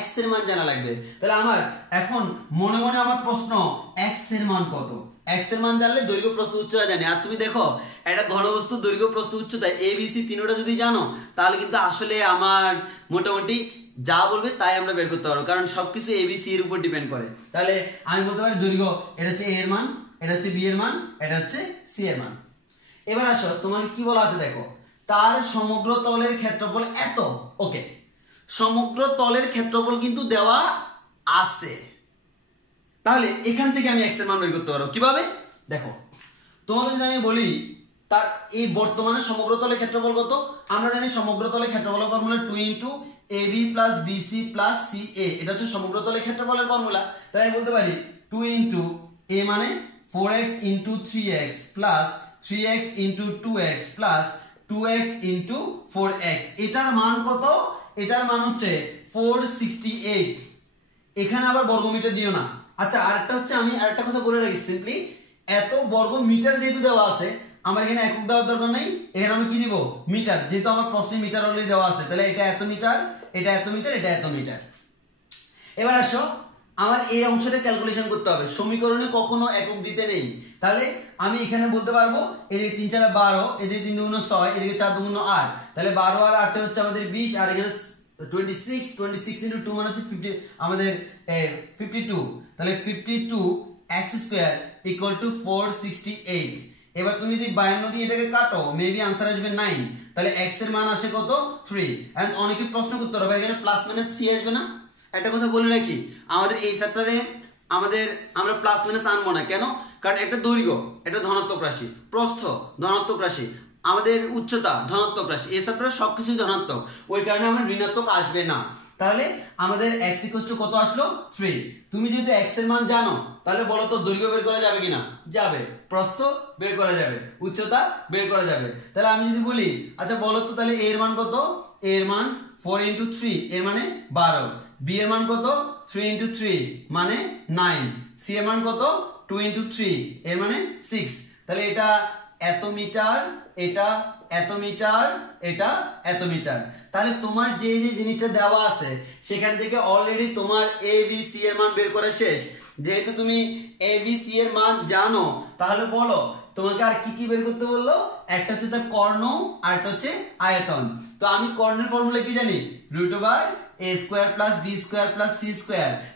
x এর মান জানা লাগবে। তাহলে আমার এখন মনে মনে আমার প্রশ্ন, x এর মান কত? x এর মান জানলে দৈর্ঘ্য প্রস্থ উচ্চতা জানি। আর তুমি দেখো একটা ঘনবস্তু দৈর্ঘ্য প্রস্থ উচ্চতা ABC তিনটা যদি জানো, তাহলে কিন্তু আসলে আমার মোটামুটি যা বলবে তাই আমরা বের করতে পারবো, কারণ সবকিছু ABC এর উপর ডিপেন্ড করে। তাহলে আমি বলতে পারি দৈর্ঘ্য, এটা হচ্ছে A এর মান, এটা হচ্ছে B এর মান, এটা হচ্ছে C এর মান। এবার আসো, তোমাকে কি বলা আছে দেখো, তার সমগ্র তলের ক্ষেত্রফল এত। ওকে, সমগ্র তলের ক্ষেত্রফল কিন্তু দেওয়া আছে, তাহলে এখান থেকে আমি x এর মান বের করতে পারবো কিভাবে? দেখো, তোমাকে যদি আমি বলি তার এই বর্তমানে সমগ্র তলের ক্ষেত্রফল কত, আমরা জানি সমগ্র তলের ক্ষেত্রফলের ফর্মুলা 2 * AB + BC + CA, এটা হচ্ছে সমগ্র তলের ক্ষেত্রফলের ফর্মুলা। তাই আমি বলতে পারি 2 * A মানে 4x * 3x + 3x * 2x + 2x * 4x। এটার মান কত? এটার মান হচ্ছে 468। এখানে আবার বর্গমিটার দিও না। আচ্ছা, আরেকটা হচ্ছে, আমি আরেকটা কথা বলে রাখি, সিম্পলি এত বর্গ মিটার যেহেতু দেওয়া আছে, আমার এখানে একক দেওয়ার দরকার নেই, এখানে আমি কি দিব? মিটার। যেহেতু আমার প্রশ্নে মিটার অলরেডি দেওয়া আছে, তাহলে এটা এত মিটার, এটা এত মিটার, এটা এত মিটার। এবার আসো, আমার এই অংশটা ক্যালকুলেশন করতে হবে। সমীকরণে কখনো একক দিতে নেই। তাহলে আমি এখানে বলতে পারবো এদিকে 3 × 12, এদিকে 3 × 6, এদিকে 4 × 8, তাহলে 12 আর 8 হচ্ছে আমাদের 20, আর এখানে 26 × 2 মানে হচ্ছে 50, আমাদের 52। তাহলে 52x² = 468। এবার তুমি যদি 52 দিয়ে এটাকে কাটো, মেবি आंसर আসবে 9। তাহলে x এর মান আসে কত? 3। এন্ড অনেকে প্রশ্ন করতে পারবে এখানে +- 3 আসবে না? একটা কথা বলে রাখি, আমাদের এই চ্যাপ্টারে আমরা প্লাস মাইনাস আনবো না। কেন? কারণ একটা দৈর্ঘ্য এটা ধনাত্মক রাশি, প্রস্থ ধনাত্মক রাশি, আমাদের উচ্চতা ধনাত্মক রাশি, এই সবটা সবকিছুই ধনাত্মক, ওই কারণে আমার ঋণাত্মক আসবে না। তাহলে আমাদের x = কত আসলো 3। তুমি যেহেতু x এর মান জানো তাহলে বলো তো দৈর্ঘ্য বের করা যাবে কিনা, যাবে। প্রস্থ বের করা যাবে, উচ্চতা বের করা যাবে। তাহলে আমি যদি বলি আচ্ছা বলো তো তাহলে a এর মান কত, a এর মান 4 × 3 এর মানে 12, b এর মান কত 3 × 3 মানে 9, c এর মান কত 2 × 3 এর মানে 6। তাহলে এটা এত মিটার, এটা এত মিটার, এটা এত মিটার। তাহলে তোমার যে যে জিনিসটা দেওয়া আছে সেখান থেকে অলরেডি তোমার এ বি সি এর মান বের করা শেষ। যেহেতু তুমি এ বি সি এর মান জানো তাহলে বলো তোমাকে আর কি কি বের করতে বললো, একটা হচ্ছে তার কর্ণ আর একটা হচ্ছে আয়তন। তো আমি কর্ণের ফর্মুলা কি জানি, √a² + b² + c²।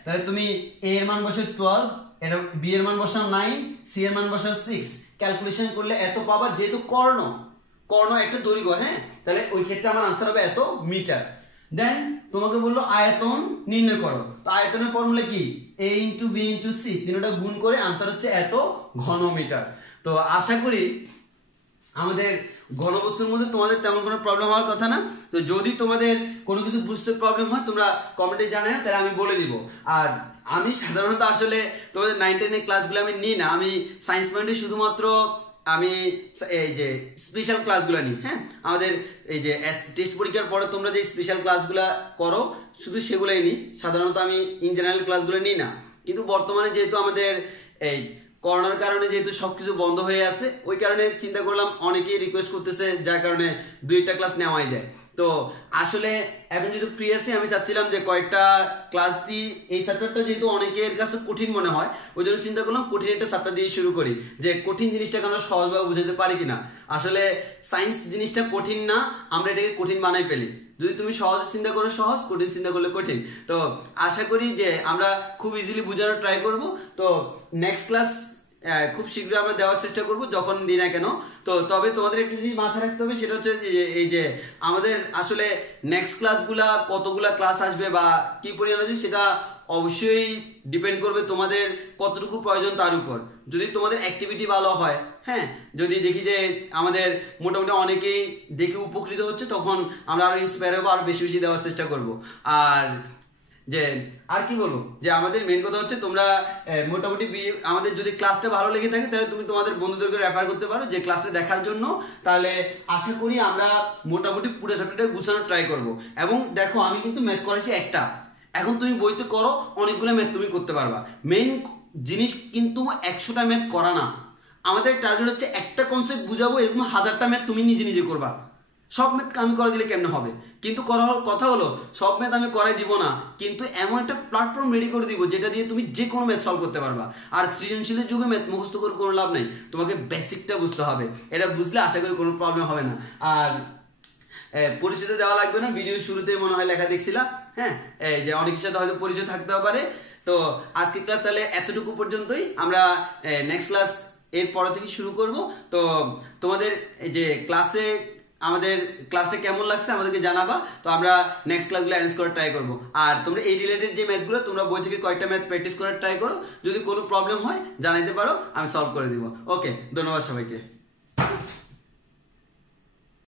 তাহলে তুমি a এর মান বসাও 12, এটা b এর মান বসাও 9, c এর মান বসাও 6, ক্যালকুলেশন করলে এত পাবা। যেহেতু কর্ণ একটা দৈর্ঘ্য, হ্যাঁ, তাহলে ওই ক্ষেত্রে আমার আনসার হবে এত মিটার। দেন তোমাকে বললো আয়তন নির্ণয় করো, তো আয়তনের ফর্মুলা কি a × b × c, তিনটা গুণ করে আনসার হচ্ছে এত ঘনমিটার। তো আশা করি আমাদের ঘনবস্তুর মধ্যে তোমাদের তেমন কোনো প্রবলেম হওয়ার কথা না। তো যদি তোমাদের কোনো কিছু বুঝতে প্রবলেম হয় তোমরা কমেন্টে জানাও, তাহলে আমি বলে দিব। আর আমি সাধারণত আসলে তোমাদের 9, 10 এর ক্লাসগুলো আমি নিই না, আমি সায়েন্স পয়েন্টে শুধুমাত্র আমি এই যে স্পেশাল ক্লাসগুলো নিই। হ্যাঁ, আমাদের এই যে টেস্ট পরীক্ষার পরে তোমরা যে স্পেশাল ক্লাসগুলো করো শুধু সেগুলোই নিই, সাধারণত আমি ইন জেনারেল ক্লাসগুলো নিই না। কিন্তু বর্তমানে যেহেতু আমাদের এই করোনার কারণে যেহেতু সবকিছু বন্ধ হয়ে আছে, ওই কারণে চিন্তা করলাম অনেকেই রিকোয়েস্ট করতেছে, যার কারণে 2-1টা ক্লাস নেওয়াই যায়। তো আসলে এখন যেহেতু ফ্রি আছি আমি চাচ্ছিলাম যে কয়েকটা ক্লাস দিই। এই সাবজেক্টটা যেহেতু অনেকের কাছে কঠিন মনে হয়, ওই জন্য চিন্তা করলাম কঠিন একটা সাবজেক্ট দিয়ে শুরু করি, যে কঠিন জিনিসটাকে আমরা সহজভাবে বুঝাতে পারি কিনা। আসলে সায়েন্স জিনিসটা কঠিন না, আমরা এটাকে কঠিন বানাই ফেলি। যদি তুমি সহজ চিন্তা করো সহজ, কঠিন চিন্তা করলে কঠিন। তো আশা করি যে আমরা খুব ইজিলি বোঝানোর ট্রাই করব। তো নেক্সট ক্লাস খুব শীঘ্রই আমরা দেওয়ার চেষ্টা করব, যখন দিই না কেন। তো তবে তোমাদের একটা জিনিস মাথায় রাখতে হবে, সেটা হচ্ছে এই যে আমাদের আসলে নেক্সট ক্লাসগুলা কতগুলা ক্লাস আসবে বা কি পরিমাণ আসবে সেটা অবশ্যই ডিপেন্ড করবে তোমাদের কতটুকু প্রয়োজন তার উপর। যদি তোমাদের অ্যাক্টিভিটি ভালো হয়, হ্যাঁ, যদি দেখি যে আমাদের মোটামুটি অনেকেই দেখে উপকৃত হচ্ছে, তখন আমরা আরো ইন্সপায়ার হবো, আরো বেশি বেশি দেওয়ার চেষ্টা করব। আর কি বলবো, যে আমাদের মেন কথা হচ্ছে তোমরা মোটামুটি আমাদের যদি ক্লাসটা ভালো লেগে থাকে তাহলে তুমি তোমাদের বন্ধুদেরকে রেফার করতে পারো যে ক্লাসটা দেখার জন্য। তাহলে আশা করি আমরা মোটামুটি পুরো চ্যাপ্টারটা গুছানোর ট্রাই করব। এবং দেখো আমি কিন্তু ম্যাথ করেছি একটা, এখন তুমি বইতে করো অনেকগুলো ম্যাথ তুমি করতে পারবা। মেইন জিনিস কিন্তু 100টা ম্যাথ করা না, আমাদের টার্গেট হচ্ছে একটা কনসেপ্ট বুঝাবো, এরকম 1000টা ম্যাথ তুমি নিজে নিজে করবা। সব ম্যাথ আমি করে দিলে কেমনে হবে, কিন্তু কথা হলো সব ম্যাথ আমি করাই দিব না, কিন্তু এমন একটা প্ল্যাটফর্ম রেডি করে দিব যেটা দিয়ে তুমি যে কোনো ম্যাথ সলভ করতে পারবা। আর সৃজনশীলের যুগে ম্যাথ মুখস্থ করে কোনো লাভ নেই, তোমাকে বেসিকটা বুঝতে হবে। এটা বুঝলে আশা করি কোনো প্রবলেম হবে না। আর পরিচয় দেওয়া লাগবে না, ভিডিওর শুরুতেই মনে হয় লেখা দেখছিলা। হ্যাঁ, এই যে অনেকের সাথে হয়তো পরিচয় থাকতে পারে। তো আজকের ক্লাস তাহলে এতটুকু পর্যন্তই, আমরা নেক্সট ক্লাস এর পর থেকে শুরু করব। তো তোমাদের এই যে আমাদের ক্লাসটা কেমন লাগছে আমাদেরকে জানাবা। তো আমরা নেক্সট ক্লাসগুলো অ্যারেঞ্জ করার ট্রাই করবো। আর তোমরা এই রিলেটেড যে ম্যাথগুলো তোমরা বই থেকে কয়েকটা ম্যাথ প্র্যাকটিস করার ট্রাই করো, যদি কোনো প্রবলেম হয় জানাইতে পারো, আমি সলভ করে দিব। ওকে, ধন্যবাদ সবাইকে।